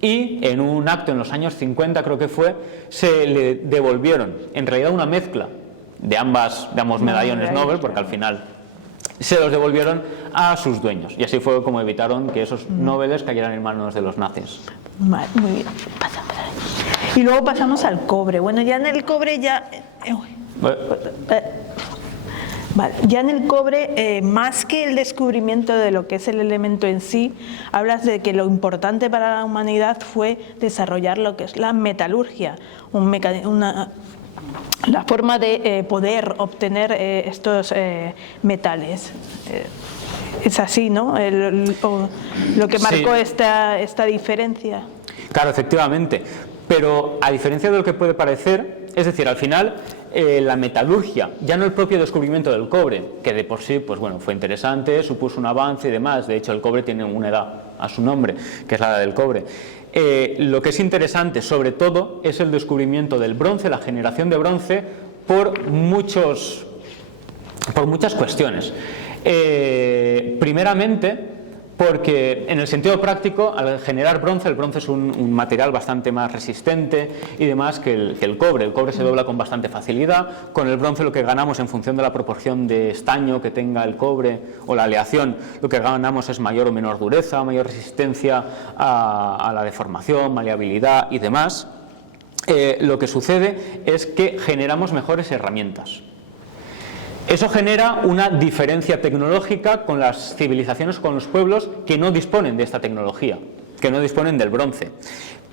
y en un acto en los años 50 creo que fue, se le devolvieron en realidad una mezcla de ambos medallones Nobel, porque al final se los devolvieron a sus dueños, y así fue como evitaron que esos Nobeles cayeran en manos de los nazis. Vale, muy bien. Y luego pasamos al cobre. Bueno, ya en el cobre Vale. Ya en el cobre, más que el descubrimiento de lo que es el elemento en sí, hablas de que lo importante para la humanidad fue desarrollar lo que es la metalurgia, la forma de poder obtener estos metales. Es así, ¿no? Lo que marcó sí. esta diferencia. Claro, efectivamente. Pero a diferencia de lo que puede parecer, es decir, al final la metalurgia, ya no el propio descubrimiento del cobre, que de por sí fue interesante, supuso un avance y demás. De hecho, el cobre tiene una edad a su nombre, que es la edad del cobre. Lo que es interesante sobre todo es el descubrimiento del bronce, la generación de bronce por muchas cuestiones. Primeramente, porque en el sentido práctico, al generar bronce, el bronce es un material bastante más resistente y demás que el cobre. El cobre se dobla con bastante facilidad. Con el bronce lo que ganamos en función de la proporción de estaño que tenga el cobre o la aleación, lo que ganamos es mayor o menor dureza, mayor resistencia a la deformación, maleabilidad y demás. Lo que sucede es que generamos mejores herramientas. Eso genera una diferencia tecnológica con las civilizaciones, con los pueblos que no disponen de esta tecnología, que no disponen del bronce.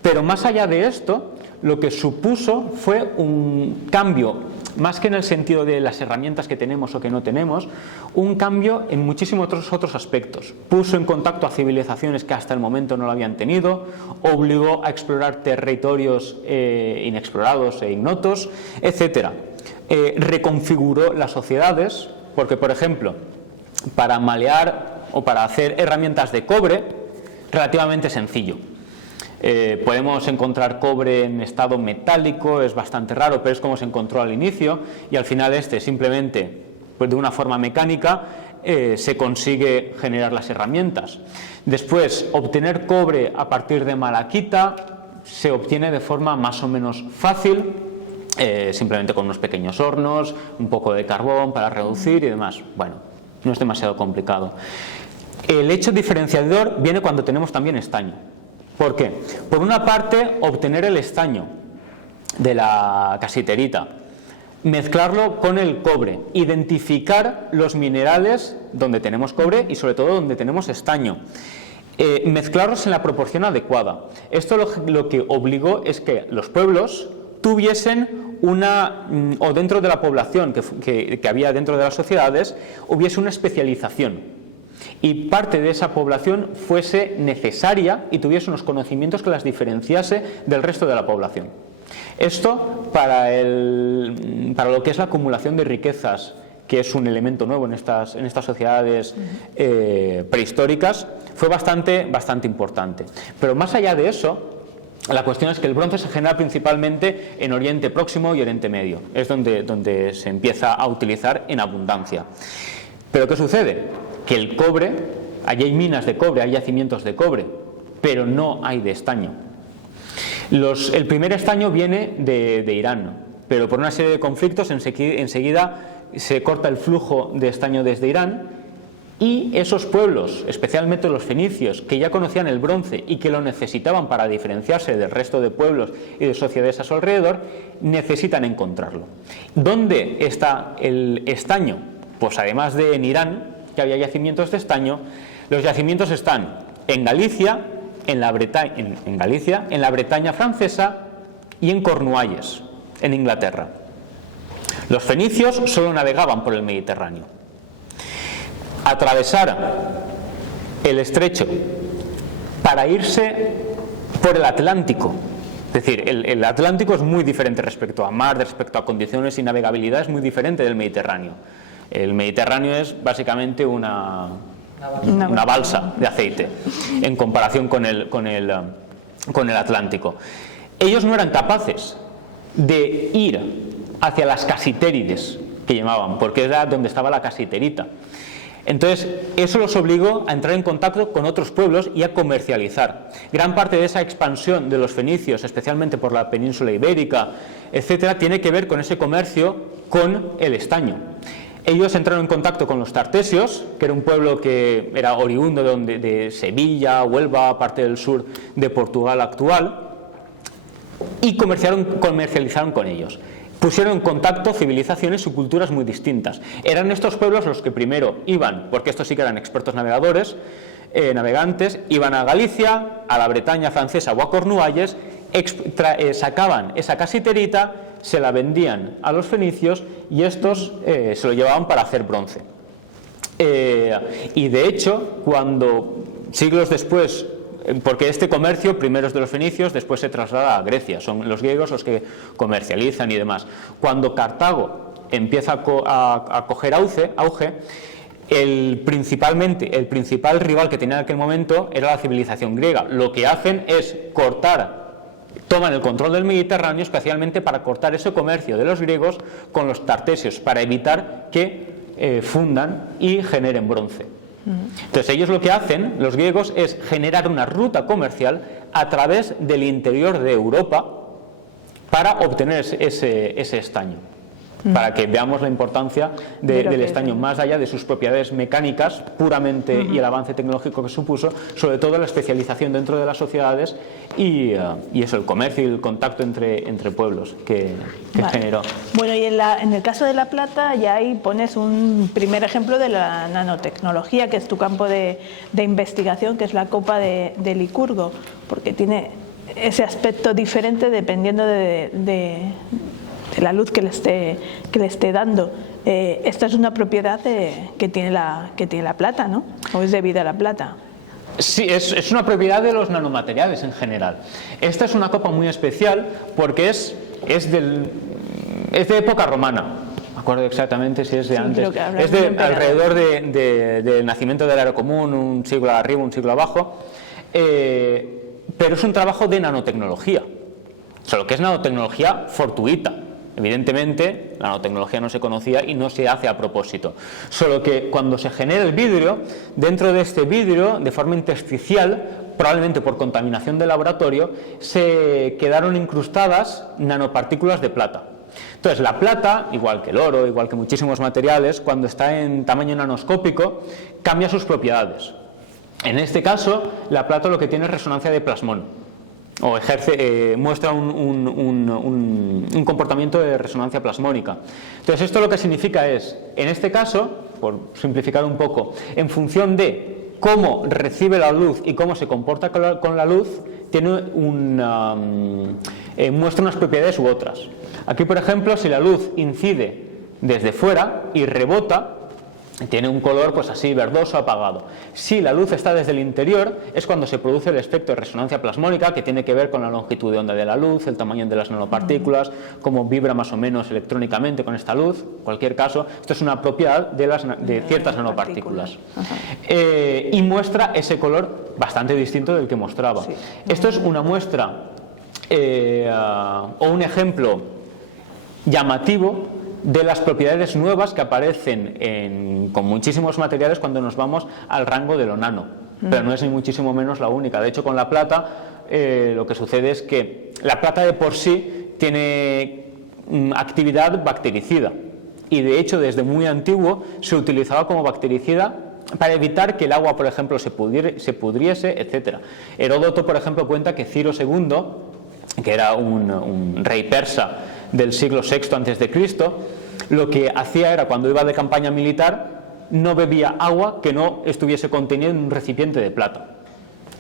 Pero más allá de esto, lo que supuso fue un cambio, más que en el sentido de las herramientas que tenemos o que no tenemos, un cambio en muchísimos otros aspectos. Puso en contacto a civilizaciones que hasta el momento no lo habían tenido, obligó a explorar territorios inexplorados e ignotos, etcétera. Reconfiguró las sociedades, porque por ejemplo, para malear o para hacer herramientas de cobre, relativamente sencillo. Podemos encontrar cobre en estado metálico, es bastante raro, pero es como se encontró al inicio, y al final simplemente, pues de una forma mecánica, se consigue generar las herramientas. Después, obtener cobre a partir de malaquita se obtiene de forma más o menos fácil, simplemente con unos pequeños hornos, un poco de carbón para reducir y demás. Bueno, no es demasiado complicado. El hecho diferenciador viene cuando tenemos también estaño. ¿Por qué? Por una parte, obtener el estaño de la casiterita, mezclarlo con el cobre, identificar los minerales donde tenemos cobre y sobre todo donde tenemos estaño, mezclarlos en la proporción adecuada. Esto lo que obligó es que los pueblos tuviesen o dentro de la población que había dentro de las sociedades, hubiese una especialización y parte de esa población fuese necesaria y tuviese unos conocimientos que las diferenciase del resto de la población. Esto para lo que es la acumulación de riquezas, que es un elemento nuevo en estas sociedades prehistóricas, fue bastante importante. Pero más allá de eso, la cuestión es que el bronce se genera principalmente en Oriente Próximo y Oriente Medio. Es donde se empieza a utilizar en abundancia. ¿Pero qué sucede? Que el cobre, allí hay minas de cobre, hay yacimientos de cobre, pero no hay de estaño. El primer estaño viene de Irán, pero por una serie de conflictos enseguida se corta el flujo de estaño desde Irán. Y esos pueblos, especialmente los fenicios, que ya conocían el bronce y que lo necesitaban para diferenciarse del resto de pueblos y de sociedades a su alrededor, necesitan encontrarlo. ¿Dónde está el estaño? Pues además de en Irán, que había yacimientos de estaño, los yacimientos están en Galicia, en la Bretaña francesa y en Cornualles, en Inglaterra. Los fenicios solo navegaban por el Mediterráneo. Atravesar el estrecho para irse por el Atlántico. Es decir, el Atlántico es muy diferente respecto a mar, respecto a condiciones y navegabilidad, es muy diferente del Mediterráneo. El Mediterráneo es básicamente una balsa de aceite en comparación con el Atlántico. Ellos no eran capaces de ir hacia las casitérides, que llamaban, porque era donde estaba la casiterita. Entonces, eso los obligó a entrar en contacto con otros pueblos y a comercializar. Gran parte de esa expansión de los fenicios, especialmente por la península ibérica, etcétera, tiene que ver con ese comercio con el estaño. Ellos entraron en contacto con los tartesios, que era un pueblo que era oriundo de Sevilla, Huelva, parte del sur de Portugal actual, y comercializaron con ellos. Pusieron en contacto civilizaciones y culturas muy distintas. Eran estos pueblos los que primero iban, porque estos sí que eran expertos navegadores, navegantes, iban a Galicia, a la Bretaña francesa o a Cornualles, sacaban esa casiterita, se la vendían a los fenicios y estos se lo llevaban para hacer bronce. Y de hecho, cuando siglos después, porque este comercio primero es de los fenicios, después se traslada a Grecia, son los griegos los que comercializan y demás. Cuando Cartago empieza a coger auge, el principal rival que tenía en aquel momento era la civilización griega. Lo que hacen es cortar toman el control del Mediterráneo especialmente para cortar ese comercio de los griegos con los tartesios, para evitar que fundan y generen bronce. Entonces ellos lo que hacen, los griegos, es generar una ruta comercial a través del interior de Europa para obtener ese estaño, para que veamos la importancia del estaño, más allá de sus propiedades mecánicas puramente y el avance tecnológico que supuso, sobre todo la especialización dentro de las sociedades y eso, el comercio y el contacto entre pueblos que generó. Bueno, y en el caso de la plata ya ahí pones un primer ejemplo de la nanotecnología, que es tu campo de investigación, que es la copa de Licurgo, porque tiene ese aspecto diferente dependiendo de la luz que le esté dando. Esta es una propiedad que tiene la plata, ¿no? ¿O es debida a la plata? Sí, es una propiedad de los nanomateriales en general. Esta es una copa muy especial porque es de época romana. No me acuerdo exactamente si es de antes. Es de alrededor del nacimiento del Era Común, un siglo arriba, un siglo abajo. Pero es un trabajo de nanotecnología. Solo que es nanotecnología fortuita. Evidentemente, la nanotecnología no se conocía y no se hace a propósito. Solo que cuando se genera el vidrio, dentro de este vidrio, de forma intersticial, probablemente por contaminación de laboratorio, se quedaron incrustadas nanopartículas de plata. Entonces, la plata, igual que el oro, igual que muchísimos materiales, cuando está en tamaño nanoscópico, cambia sus propiedades. En este caso, la plata lo que tiene es resonancia de plasmón, o muestra un comportamiento de resonancia plasmónica. Entonces esto lo que significa es, en este caso, por simplificar un poco, en función de cómo recibe la luz y cómo se comporta con la luz, muestra unas propiedades u otras. Aquí, por ejemplo, si la luz incide desde fuera y rebota, tiene un color pues así verdoso apagado. Si la luz está desde el interior es cuando se produce el efecto de resonancia plasmónica, que tiene que ver con la longitud de onda de la luz, el tamaño de las nanopartículas, cómo vibra más o menos electrónicamente con esta luz. En cualquier caso, esto es una propiedad de ciertas nanopartículas. Y muestra ese color bastante distinto del que mostraba. Sí. Esto es una muestra o un ejemplo llamativo de las propiedades nuevas que aparecen con muchísimos materiales cuando nos vamos al rango de lo nano, pero no es ni muchísimo menos la única. De hecho, con la plata lo que sucede es que la plata de por sí tiene actividad bactericida y de hecho desde muy antiguo se utilizaba como bactericida para evitar que el agua, por ejemplo, se pudriese, etc. Heródoto, por ejemplo, cuenta que Ciro II, que era un rey persa del siglo VI a.C., lo que hacía era, cuando iba de campaña militar, no bebía agua que no estuviese contenida en un recipiente de plata.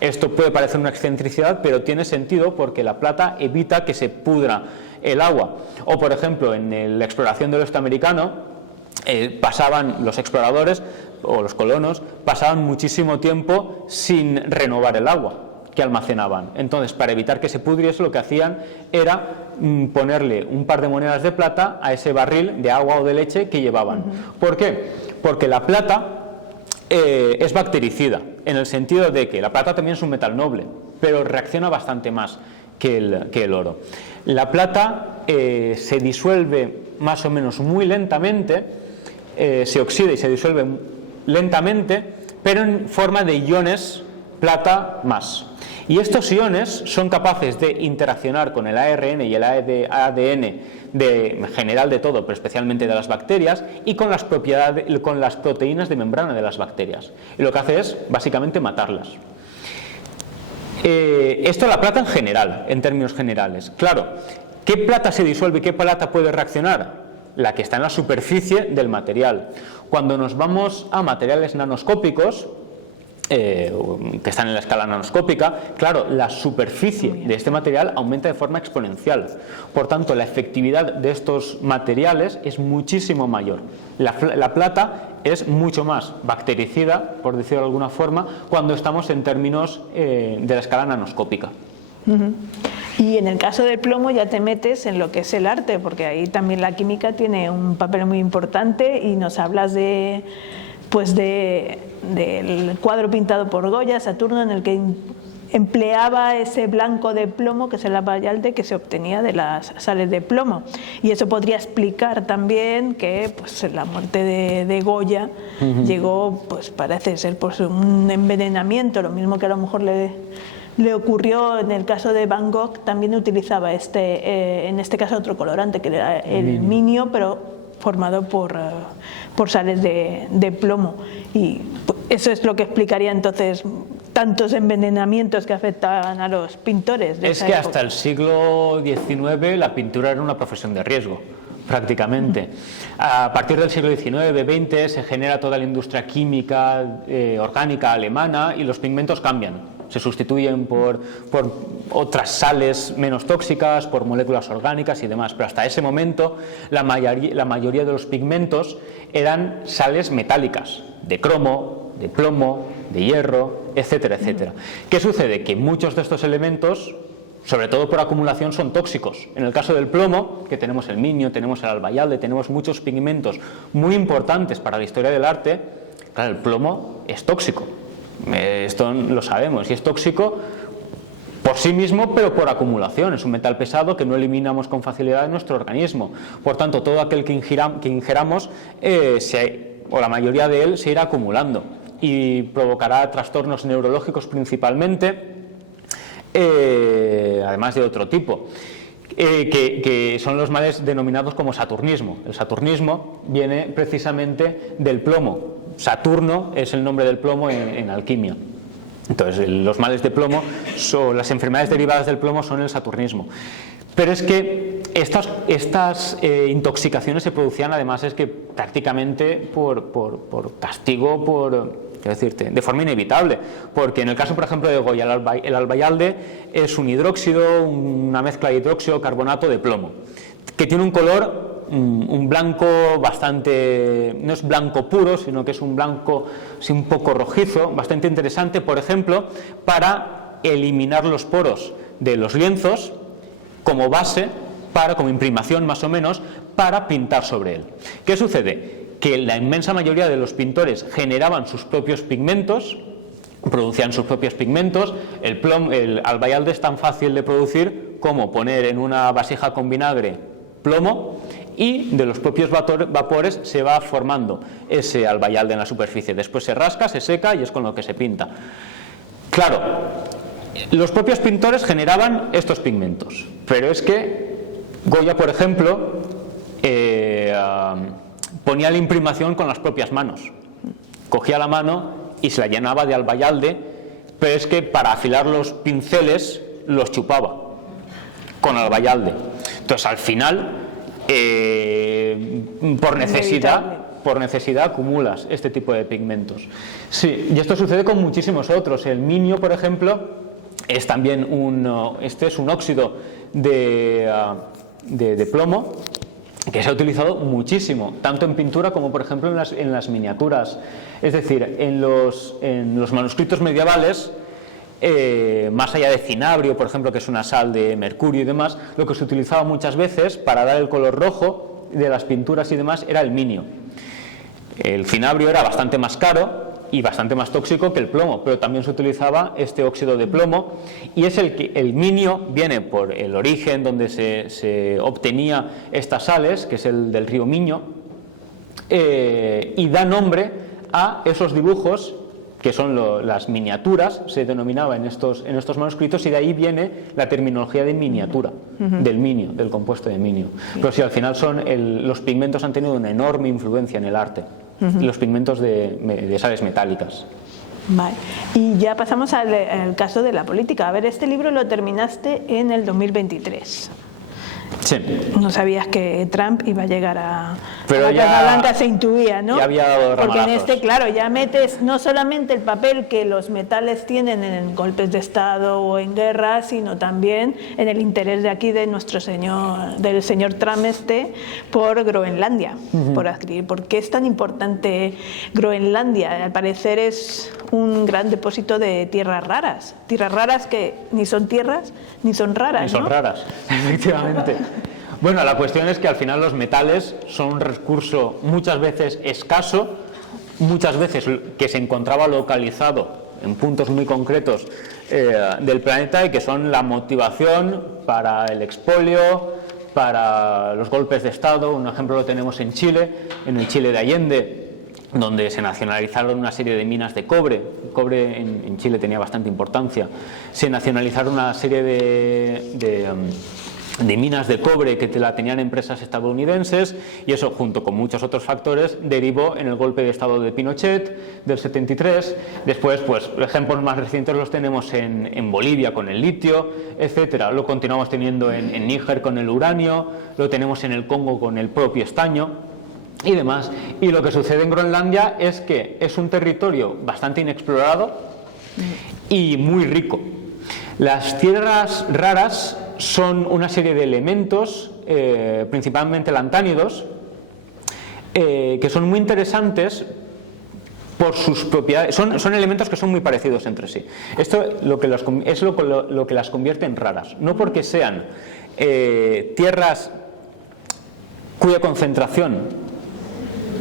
Esto puede parecer una excentricidad, pero tiene sentido porque la plata evita que se pudra el agua. O, por ejemplo, en la exploración del oeste americano, pasaban los exploradores o los colonos pasaban muchísimo tiempo sin renovar el agua que almacenaban. Entonces, para evitar que se pudriese, lo que hacían era ponerle un par de monedas de plata a ese barril de agua o de leche que llevaban. ¿Por qué? Porque la plata es bactericida, en el sentido de que la plata también es un metal noble, pero reacciona bastante más que el oro. La plata se disuelve más o menos muy lentamente, se oxida y se disuelve lentamente, pero en forma de iones plata más. Y estos iones son capaces de interaccionar con el ARN y el ADN en general de todo, pero especialmente de las bacterias, y con las proteínas de membrana de las bacterias. Y lo que hace es, básicamente, matarlas. Esto es la plata en general, en términos generales. Claro, ¿qué plata se disuelve y qué plata puede reaccionar? La que está en la superficie del material. Cuando nos vamos a materiales nanoscópicos, que están en la escala nanoscópica, claro, la superficie de este material aumenta de forma exponencial. Por tanto, la efectividad de estos materiales es muchísimo mayor. La plata es mucho más bactericida, por decirlo de alguna forma, cuando estamos en términos de la escala nanoscópica. Y en el caso del plomo ya te metes en lo que es el arte, porque ahí también la química tiene un papel muy importante y nos hablas del cuadro pintado por Goya, Saturno, en el que empleaba ese blanco de plomo, que es el albayalde, que se obtenía de las sales de plomo. Y eso podría explicar también que pues, la muerte de Goya llegó, pues parece ser, por un envenenamiento, lo mismo que a lo mejor le ocurrió en el caso de Van Gogh. También utilizaba en este caso otro colorante, que era el minio, pero formado por sales de plomo. Y eso es lo que explicaría entonces tantos envenenamientos que afectaban a los pintores de esa época. Hasta el siglo XIX la pintura era una profesión de riesgo, prácticamente. A partir del siglo XIX-XX se genera toda la industria química orgánica alemana y los pigmentos cambian. Se sustituyen por otras sales menos tóxicas, por moléculas orgánicas y demás, pero hasta ese momento la mayoría de los pigmentos eran sales metálicas, de cromo, de plomo, de hierro, etcétera, etcétera. ¿Qué sucede? Que muchos de estos elementos, sobre todo por acumulación, son tóxicos. En el caso del plomo, que tenemos el minio, tenemos el albayalde, tenemos muchos pigmentos muy importantes para la historia del arte, claro, el plomo es tóxico. Esto lo sabemos, y es tóxico por sí mismo, pero por acumulación. Es un metal pesado que no eliminamos con facilidad de nuestro organismo. Por tanto, todo aquel que ingeramos, o la mayoría de él, se irá acumulando y provocará trastornos neurológicos principalmente, además de otro tipo, que son los males denominados como saturnismo. El saturnismo viene precisamente del plomo. Saturno es el nombre del plomo en alquimia. Entonces, los males de plomo, las enfermedades derivadas del plomo son el saturnismo. Pero es que estas intoxicaciones se producían además prácticamente por castigo, de forma inevitable, porque en el caso, por ejemplo, de Goya, el albayalde es un hidróxido, una mezcla de hidróxido carbonato de plomo, que tiene un color, un blanco bastante, no es blanco puro, sino que es un blanco un poco rojizo, bastante interesante, por ejemplo, para eliminar los poros de los lienzos como base, como imprimación más o menos, para pintar sobre él. ¿Qué sucede? Que la inmensa mayoría de los pintores generaban sus propios pigmentos, producían sus propios pigmentos. El albayalde es tan fácil de producir como poner en una vasija con vinagre plomo, y de los propios vapores se va formando ese albayalde en la superficie. Después se rasca, se seca y es con lo que se pinta. Claro, los propios pintores generaban estos pigmentos, pero es que Goya, por ejemplo, ponía la imprimación con las propias manos. Cogía la mano y se la llenaba de albayalde, pero es que para afilar los pinceles los chupaba con albayalde. Entonces, al final, por necesidad acumulas este tipo de pigmentos. Sí, y esto sucede con muchísimos otros. El minio, por ejemplo, es también un óxido de plomo que se ha utilizado muchísimo, tanto en pintura como, por ejemplo, en las miniaturas. Es decir, en los manuscritos medievales, más allá de cinabrio, por ejemplo, que es una sal de mercurio y demás, lo que se utilizaba muchas veces para dar el color rojo de las pinturas y demás era el minio. El cinabrio era bastante más caro y bastante más tóxico que el plomo, pero también se utilizaba este óxido de plomo, y es el minio viene por el origen donde se obtenía estas sales, que es el del río Miño, y da nombre a esos dibujos que son las miniaturas, se denominaba en estos manuscritos, y de ahí viene la terminología de miniatura, del minio, del compuesto de minio. Pero sí, al final los pigmentos han tenido una enorme influencia en el arte, los pigmentos de sales metálicas. Vale. Y ya pasamos al caso de la política. A ver, este libro lo terminaste en el 2023. Sí. No sabías que Trump iba a llegar a Pero la ya, Casa Blanca, se intuía, ¿no? Ya había dado porque en ramalazos. claro, ya metes no solamente el papel que los metales tienen en golpes de Estado o en guerra, sino también en el interés de aquí del señor Trump por Groenlandia, por adquirir. ¿Por qué es tan importante Groenlandia? Al parecer es un gran depósito de tierras raras que ni son tierras ni son raras, Ni son ¿no? raras, efectivamente. Bueno, la cuestión es que al final los metales son un recurso muchas veces escaso, muchas veces que se encontraba localizado en puntos muy concretos del planeta y que son la motivación para el expolio, para los golpes de Estado. Un ejemplo lo tenemos en Chile, en el Chile de Allende, donde se nacionalizaron una serie de minas de cobre. El cobre en Chile tenía bastante importancia. Se nacionalizaron una serie de minas de cobre que la tenían empresas estadounidenses, y eso, junto con muchos otros factores, derivó en el golpe de Estado de Pinochet del 73. Después, pues, ejemplos más recientes los tenemos en Bolivia con el litio, etcétera. Lo continuamos teniendo en Níger con el uranio, lo tenemos en el Congo con el propio estaño y demás. Y lo que sucede en Groenlandia es que es un territorio bastante inexplorado y muy rico. Las tierras raras son una serie de elementos, principalmente lantánidos, que son muy interesantes por sus propiedades. Son elementos que son muy parecidos entre sí. Esto es lo que las convierte en raras, no porque sean tierras cuya concentración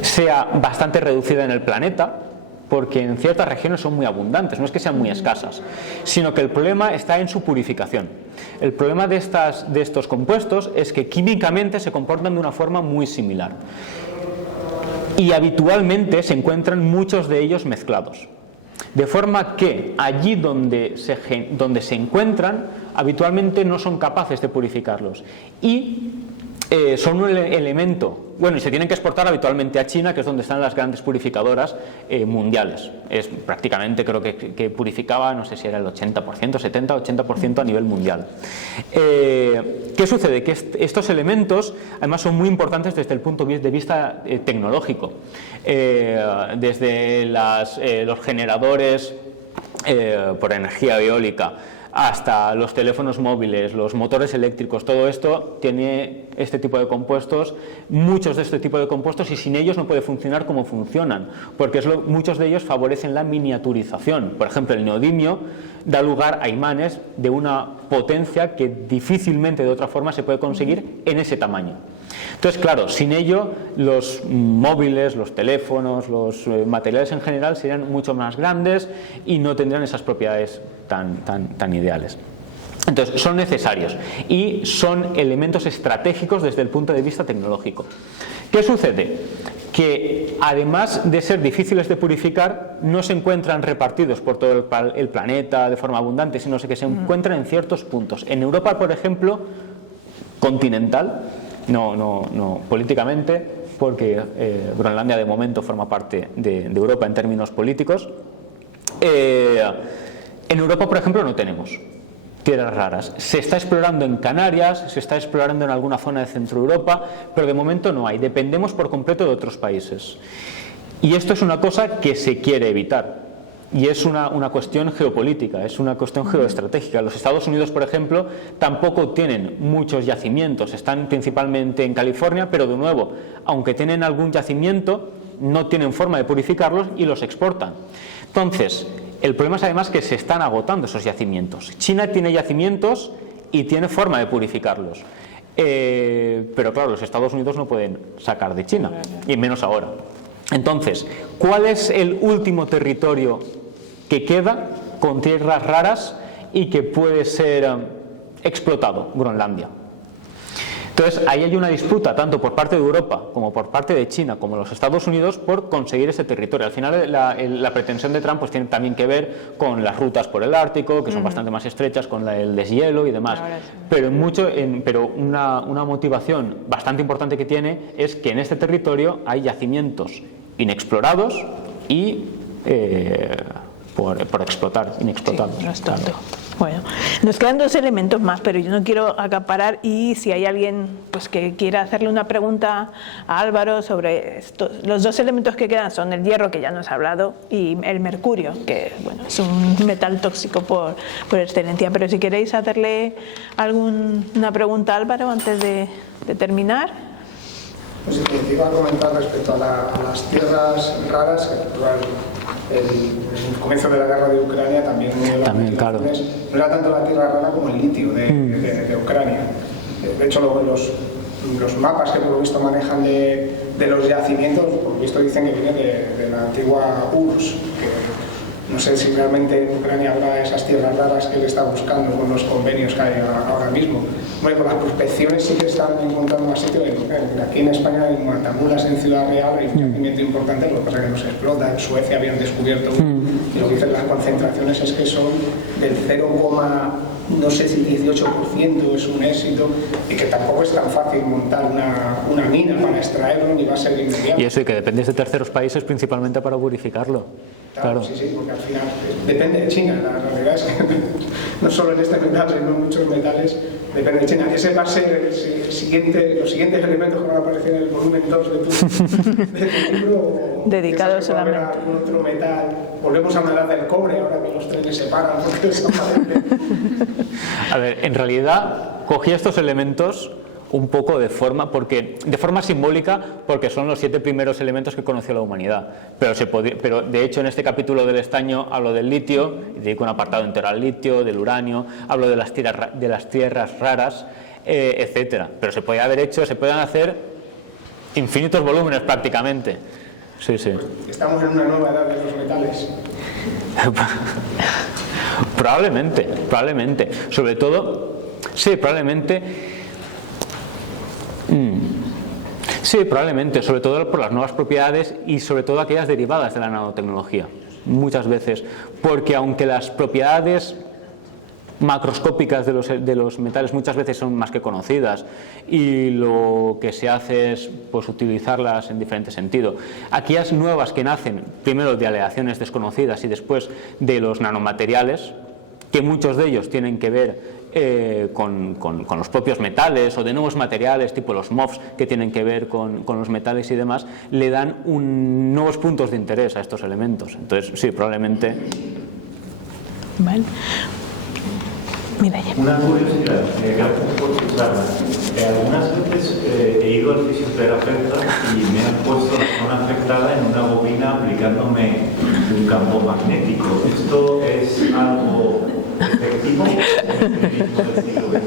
sea bastante reducida en el planeta, porque en ciertas regiones son muy abundantes, no es que sean muy escasas, sino que el problema está en su purificación. El problema de estos compuestos es que químicamente se comportan de una forma muy similar y habitualmente se encuentran muchos de ellos mezclados, de forma que allí donde se encuentran habitualmente no son capaces de purificarlos y son un elemento, bueno, y se tienen que exportar habitualmente a China, que es donde están las grandes purificadoras mundiales. Es prácticamente, creo que purificaba, no sé si era el 80%, 70-80% a nivel mundial. ¿Qué sucede? Que estos elementos además son muy importantes desde el punto de vista tecnológico. Desde los generadores por energía eólica hasta los teléfonos móviles, los motores eléctricos, todo esto tiene este tipo de compuestos, muchos de este tipo de compuestos, y sin ellos no puede funcionar como funcionan, porque muchos de ellos favorecen la miniaturización. Por ejemplo, el neodimio da lugar a imanes de una potencia que difícilmente de otra forma se puede conseguir en ese tamaño. Entonces, claro, sin ello los móviles, los teléfonos, los materiales en general serían mucho más grandes y no tendrían esas propiedades tan ideales. Entonces, son necesarios y son elementos estratégicos desde el punto de vista tecnológico. ¿Qué sucede? Que además de ser difíciles de purificar, no se encuentran repartidos por todo el planeta de forma abundante, sino que se encuentran en ciertos puntos. En Europa, por ejemplo, continental, no políticamente, porque Groenlandia de momento forma parte de Europa en términos políticos. En Europa, por ejemplo, no tenemos tierras raras. Se está explorando en Canarias, se está explorando en alguna zona de Centro Europa, pero de momento no hay. Dependemos por completo de otros países. Y esto es una cosa que se quiere evitar. Y es una cuestión geopolítica, es una cuestión geoestratégica. Los Estados Unidos, por ejemplo, tampoco tienen muchos yacimientos, están principalmente en California, pero de nuevo, aunque tienen algún yacimiento, no tienen forma de purificarlos y los exportan. Entonces, el problema es además que se están agotando esos yacimientos. China tiene yacimientos y tiene forma de purificarlos. Pero claro, los Estados Unidos no pueden sacar de China, y menos ahora. Entonces, ¿cuál es el último territorio que queda con tierras raras y que puede ser explotado? Groenlandia. Entonces, ahí hay una disputa tanto por parte de Europa como por parte de China como los Estados Unidos por conseguir ese territorio. Al final, la pretensión de Trump pues tiene también que ver con las rutas por el Ártico, que son bastante más estrechas, con el deshielo y demás. Pero una motivación bastante importante que tiene es que en este territorio hay yacimientos inexplorados y por explotar, inexplotados. Sí, no es tanto. Bueno, nos quedan dos elementos más, pero yo no quiero acaparar, y si hay alguien pues que quiera hacerle una pregunta a Álvaro sobre esto. Los dos elementos que quedan son el hierro, que ya nos ha hablado, y el mercurio, que bueno, es un metal tóxico por excelencia. Pero si queréis hacerle una pregunta a Álvaro antes de terminar. Pues te iba a comentar respecto a las tierras raras, que el comienzo de la guerra de Ucrania también claro. No era tanto la tierra rara como el litio de Ucrania. De hecho, los mapas que por lo visto manejan de los yacimientos, por lo visto dicen que vienen de la antigua URSS, que No sé si realmente en Ucrania habrá esas tierras raras que él está buscando con los convenios que hay ahora mismo. Bueno, con las prospecciones sí que están encontrando más sitio. Aquí en España, en Matamulas, en Ciudad Real, hay un yacimiento importante, lo que pasa es que no se explota. En Suecia habían descubierto, y lo que dicen las concentraciones es que son del 0, no sé si 18% es un éxito, y que tampoco es tan fácil montar una mina para extraerlo, ni va a ser inmediato. Y eso, y que dependes de terceros países principalmente para purificarlo. Claro. Sí, porque al final depende de China. La realidad es que no solo en este metal, sino en muchos metales depende de China. Ese va a ser los siguientes elementos que van a aparecer en el volumen 2 de tu libro. Dedicado solamente. A algún otro metal. Volvemos a una edad del cobre, ahora que los trenes se paran porque desaparecen. A ver, en realidad cogí estos elementos un poco de forma simbólica, porque son los 7 primeros elementos que conoció la humanidad. Pero de hecho en este capítulo del estaño hablo del litio, y dedico un apartado entero al litio, del uranio, hablo de las tierras raras, etcétera. Pero se pueden hacer infinitos volúmenes prácticamente. Sí. Estamos en una nueva edad de los metales. Probablemente. Sobre todo, sí, probablemente. Sí, probablemente, sobre todo por las nuevas propiedades y sobre todo aquellas derivadas de la nanotecnología, muchas veces, porque aunque las propiedades macroscópicas de los metales muchas veces son más que conocidas y lo que se hace es pues utilizarlas en diferente sentido, aquellas nuevas que nacen primero de aleaciones desconocidas y después de los nanomateriales, que muchos de ellos tienen que ver con los propios metales o de nuevos materiales tipo los MOFs que tienen que ver con los metales y demás, le dan nuevos puntos de interés a estos elementos. Entonces sí, probablemente. Vale. Mira ya. Una curiosidad, gracias por escucharme. Algunas veces he ido al fisioterapeuta y me han puesto la zona afectada en una bobina aplicándome un campo magnético. ¿Esto es algo efectivo en el mecanismo del siglo XXI?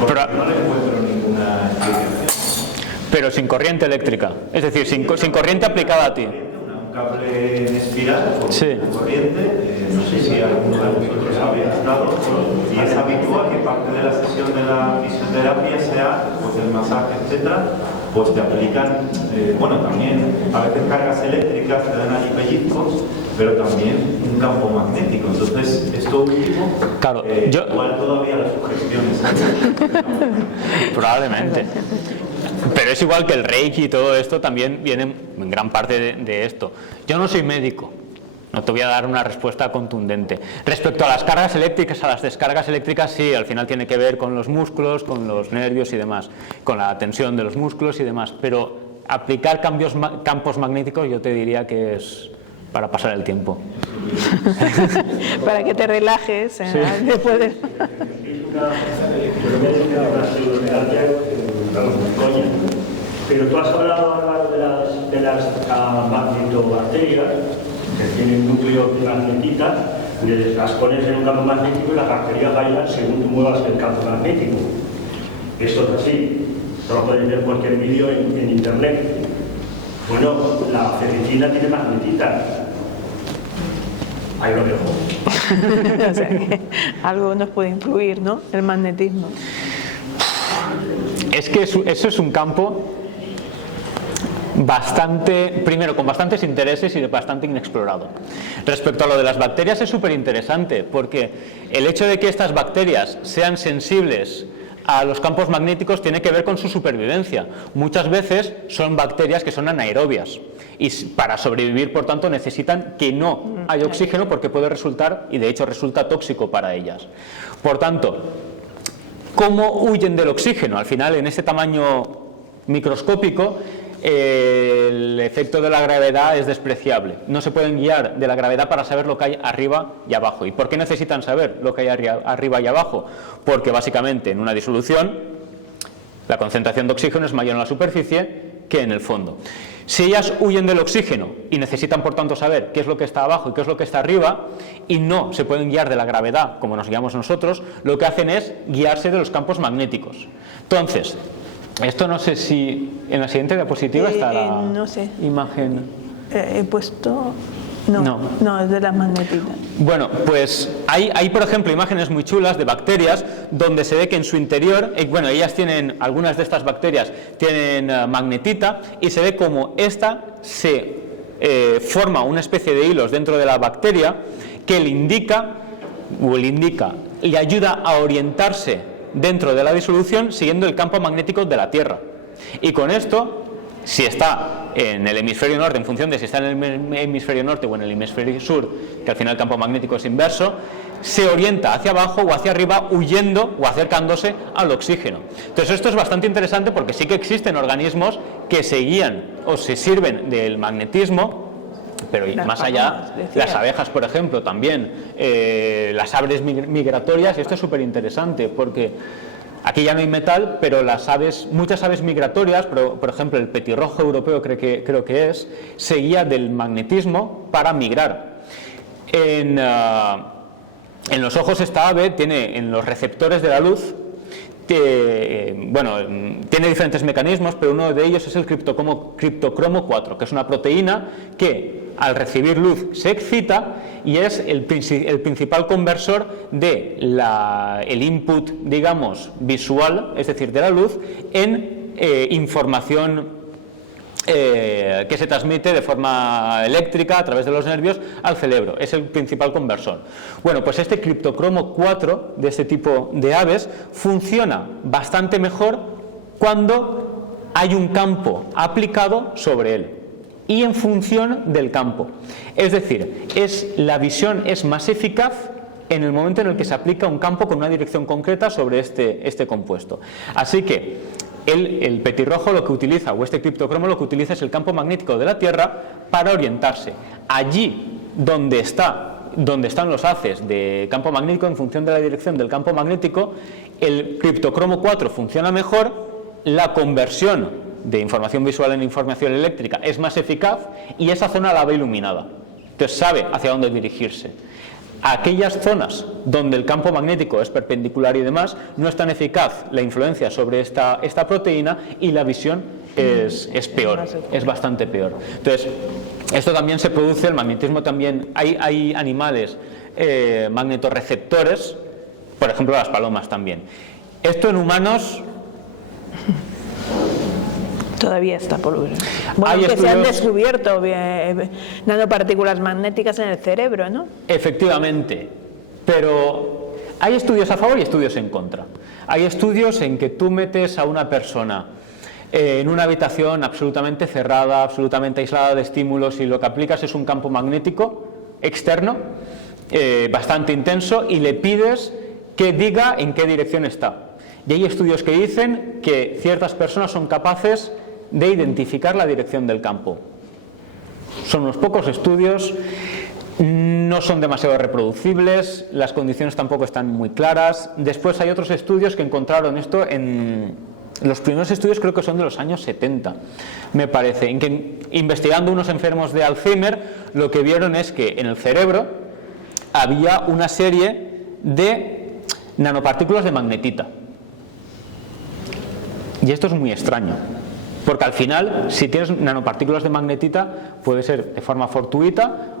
Porque no le encuentro ninguna explicación. Pero sin corriente eléctrica, es decir, sin corriente aplicada a ti. Un cable en espiral con Sí. corriente, no sé si alguno de vosotros habéis estado, y es habitual que parte de la sesión de la fisioterapia sea pues el masaje, etcétera, pues te aplican, también a veces cargas eléctricas, te dan allí pellizcos, pero también un campo magnético. Entonces, esto último, claro, igual todavía las sugestiones. Probablemente. Pero es igual que el Reiki y todo esto también viene en gran parte de esto. Yo no soy médico, no te voy a dar una respuesta contundente. Respecto a las cargas eléctricas, a las descargas eléctricas, sí, al final tiene que ver con los músculos, con los nervios y demás, con la tensión de los músculos y demás. Pero aplicar campos magnéticos yo te diría que es para pasar el tiempo. Para que te relajes. Sí. Después de... Pero tú has hablado ahora de las magnetobacterias que tienen núcleo de magnetita, las pones en un campo magnético y las bacterias bailan según tú muevas el campo magnético. Esto es así, esto lo podéis ver en cualquier vídeo en internet. Bueno, la ferritina tiene magnetita. Ahí lo dejo. O sea, que algo nos puede influir, ¿no? El magnetismo. Es que eso es un campo primero con bastantes intereses y bastante inexplorado. Respecto a lo de las bacterias es súper interesante, porque el hecho de que estas bacterias sean sensibles a los campos magnéticos tiene que ver con su supervivencia. Muchas veces son bacterias que son anaerobias y para sobrevivir, por tanto, necesitan que no haya oxígeno porque puede resultar, y de hecho resulta tóxico para ellas. Por tanto, ¿cómo huyen del oxígeno? Al final, en este tamaño microscópico, el efecto de la gravedad es despreciable. No se pueden guiar de la gravedad para saber lo que hay arriba y abajo. ¿Y por qué necesitan saber lo que hay arriba y abajo? Porque básicamente en una disolución la concentración de oxígeno es mayor en la superficie que en el fondo. Si ellas huyen del oxígeno y necesitan por tanto saber qué es lo que está abajo y qué es lo que está arriba, y no se pueden guiar de la gravedad como nos guiamos nosotros, lo que hacen es guiarse de los campos magnéticos. Entonces, esto no sé si en la siguiente diapositiva está la no sé. imagen. He puesto... No, es de las magnetitas. Bueno, pues hay, por ejemplo, imágenes muy chulas de bacterias donde se ve que en su interior, bueno, ellas tienen, algunas de estas bacterias tienen magnetita, y se ve como esta se forma una especie de hilos dentro de la bacteria que le ayuda a orientarse dentro de la disolución siguiendo el campo magnético de la Tierra. Y con esto, si está en el hemisferio norte, en función de si está en el hemisferio norte o en el hemisferio sur, que al final el campo magnético es inverso, se orienta hacia abajo o hacia arriba, huyendo o acercándose al oxígeno. Entonces esto es bastante interesante porque sí que existen organismos que se guían o se sirven del magnetismo, pero más allá, las abejas, por ejemplo, también, las aves migratorias, y esto es súper interesante porque aquí ya no hay metal, pero muchas aves migratorias, por ejemplo el petirrojo europeo creo que se guía del magnetismo para migrar. En los ojos esta ave tiene en los receptores de la luz, tiene diferentes mecanismos, pero uno de ellos es el criptocromo 4, que es una proteína que al recibir luz se excita y es el principal conversor de el input, digamos, visual, es decir, de la luz, en información que se transmite de forma eléctrica a través de los nervios al cerebro. Es el principal conversor. Bueno, pues este criptocromo 4 de este tipo de aves funciona bastante mejor cuando hay un campo aplicado sobre él y en función del campo. Es decir, la visión es más eficaz en el momento en el que se aplica un campo con una dirección concreta sobre este compuesto. Así que el petirrojo lo que utiliza, o este criptocromo lo que utiliza, es el campo magnético de la Tierra para orientarse. Allí donde están los haces de campo magnético, en función de la dirección del campo magnético, el criptocromo 4 funciona mejor, la conversión de información visual en información eléctrica es más eficaz y esa zona la ve iluminada. Entonces sabe hacia dónde dirigirse. Aquellas zonas donde el campo magnético es perpendicular y demás, no es tan eficaz la influencia sobre esta proteína y la visión es peor, es bastante peor. Entonces, esto también se produce, el magnetismo también, hay animales magnetorreceptores, por ejemplo las palomas también. Esto en humanos todavía está por ver. Bueno, que se han descubierto nanopartículas magnéticas en el cerebro, ¿no? Efectivamente, pero hay estudios a favor y estudios en contra. Hay estudios en que tú metes a una persona en una habitación absolutamente cerrada, absolutamente aislada de estímulos, y lo que aplicas es un campo magnético externo, bastante intenso, y le pides que diga en qué dirección está. Y hay estudios que dicen que ciertas personas son capaces de identificar la dirección del campo. Son unos pocos estudios, no son demasiado reproducibles, las condiciones tampoco están muy claras. Después hay otros estudios que encontraron esto en los primeros estudios, creo que son de los años 70, me parece, en que investigando unos enfermos de Alzheimer, lo que vieron es que en el cerebro había una serie de nanopartículas de magnetita. Y esto es muy extraño, porque al final, si tienes nanopartículas de magnetita, puede ser de forma fortuita,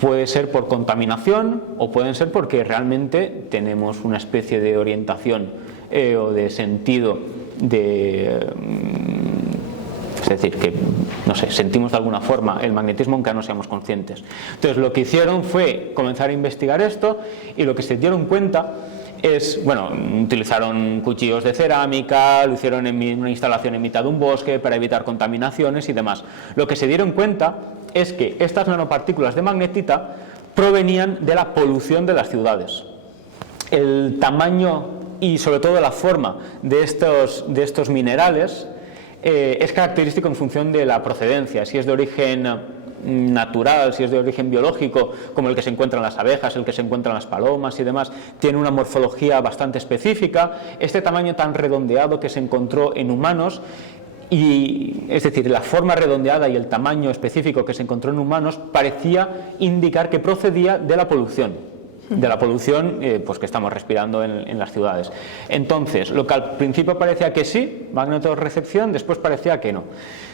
puede ser por contaminación, o pueden ser porque realmente tenemos una especie de orientación o de sentido es decir, que, no sé, sentimos de alguna forma el magnetismo aunque no seamos conscientes. Entonces lo que hicieron fue comenzar a investigar esto, y lo que se dieron cuenta utilizaron cuchillos de cerámica, lo hicieron en una instalación en mitad de un bosque para evitar contaminaciones y demás. Lo que se dieron cuenta es que estas nanopartículas de magnetita provenían de la polución de las ciudades. El tamaño y sobre todo la forma de estos minerales es característico en función de la procedencia, si es de origen natural, si es de origen biológico, como el que se encuentra en las abejas, el que se encuentra en las palomas y demás, tiene una morfología bastante específica. Este tamaño tan redondeado que se encontró en humanos, y es decir, la forma redondeada y el tamaño específico que se encontró en humanos, parecía indicar que procedía de la polución. de la polución pues que estamos respirando en las ciudades. Entonces, lo que al principio parecía que sí, magnetorecepción, después parecía que no.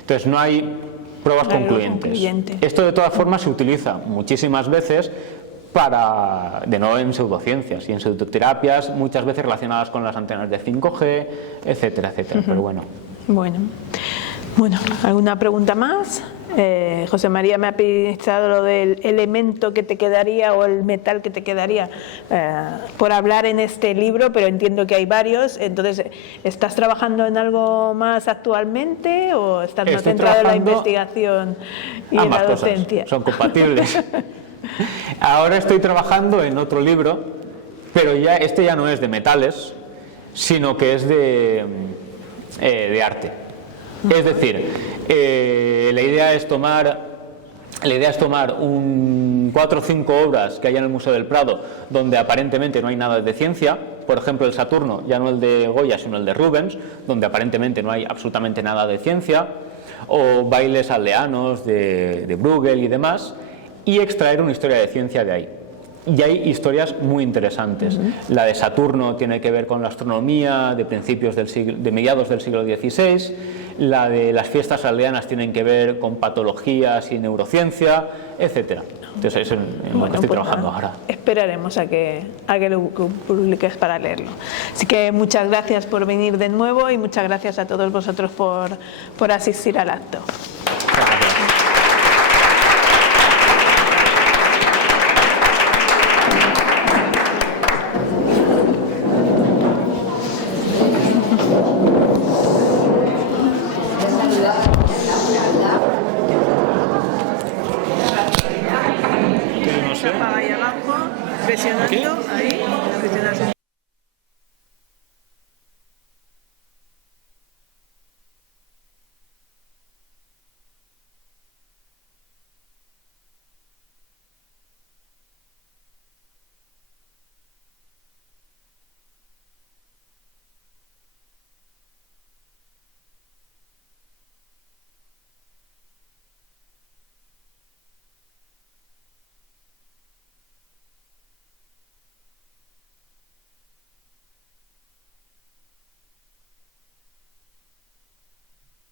Entonces, no hay pruebas concluyentes. Esto, de todas formas, se utiliza muchísimas veces de nuevo en pseudociencias y en pseudoterapias, muchas veces relacionadas con las antenas de 5G, etcétera, etcétera. Pero bueno. Bueno, ¿alguna pregunta más? José María me ha pensado lo del elemento que te quedaría o el metal que te quedaría por hablar en este libro, pero entiendo que hay varios. Entonces, ¿estás trabajando en algo más actualmente o estás más centrado en la investigación y en la docencia? Son compatibles. Ahora estoy trabajando en otro libro, pero este ya no es de metales, sino que es de arte. Es decir, la idea es tomar 4 o 5 obras que hay en el Museo del Prado donde aparentemente no hay nada de ciencia. Por ejemplo, el Saturno, ya no el de Goya sino el de Rubens, donde aparentemente no hay absolutamente nada de ciencia, o bailes aldeanos de Bruegel y demás, y extraer una historia de ciencia de ahí. Y hay historias muy interesantes. La de Saturno tiene que ver con la astronomía de mediados del siglo XVI. La de las fiestas aldeanas tienen que ver con patologías y neurociencia, etcétera. Entonces, eso es en lo que estoy trabajando ahora. Esperaremos a que lo publiques para leerlo. Así que muchas gracias por venir de nuevo y muchas gracias a todos vosotros por asistir al acto.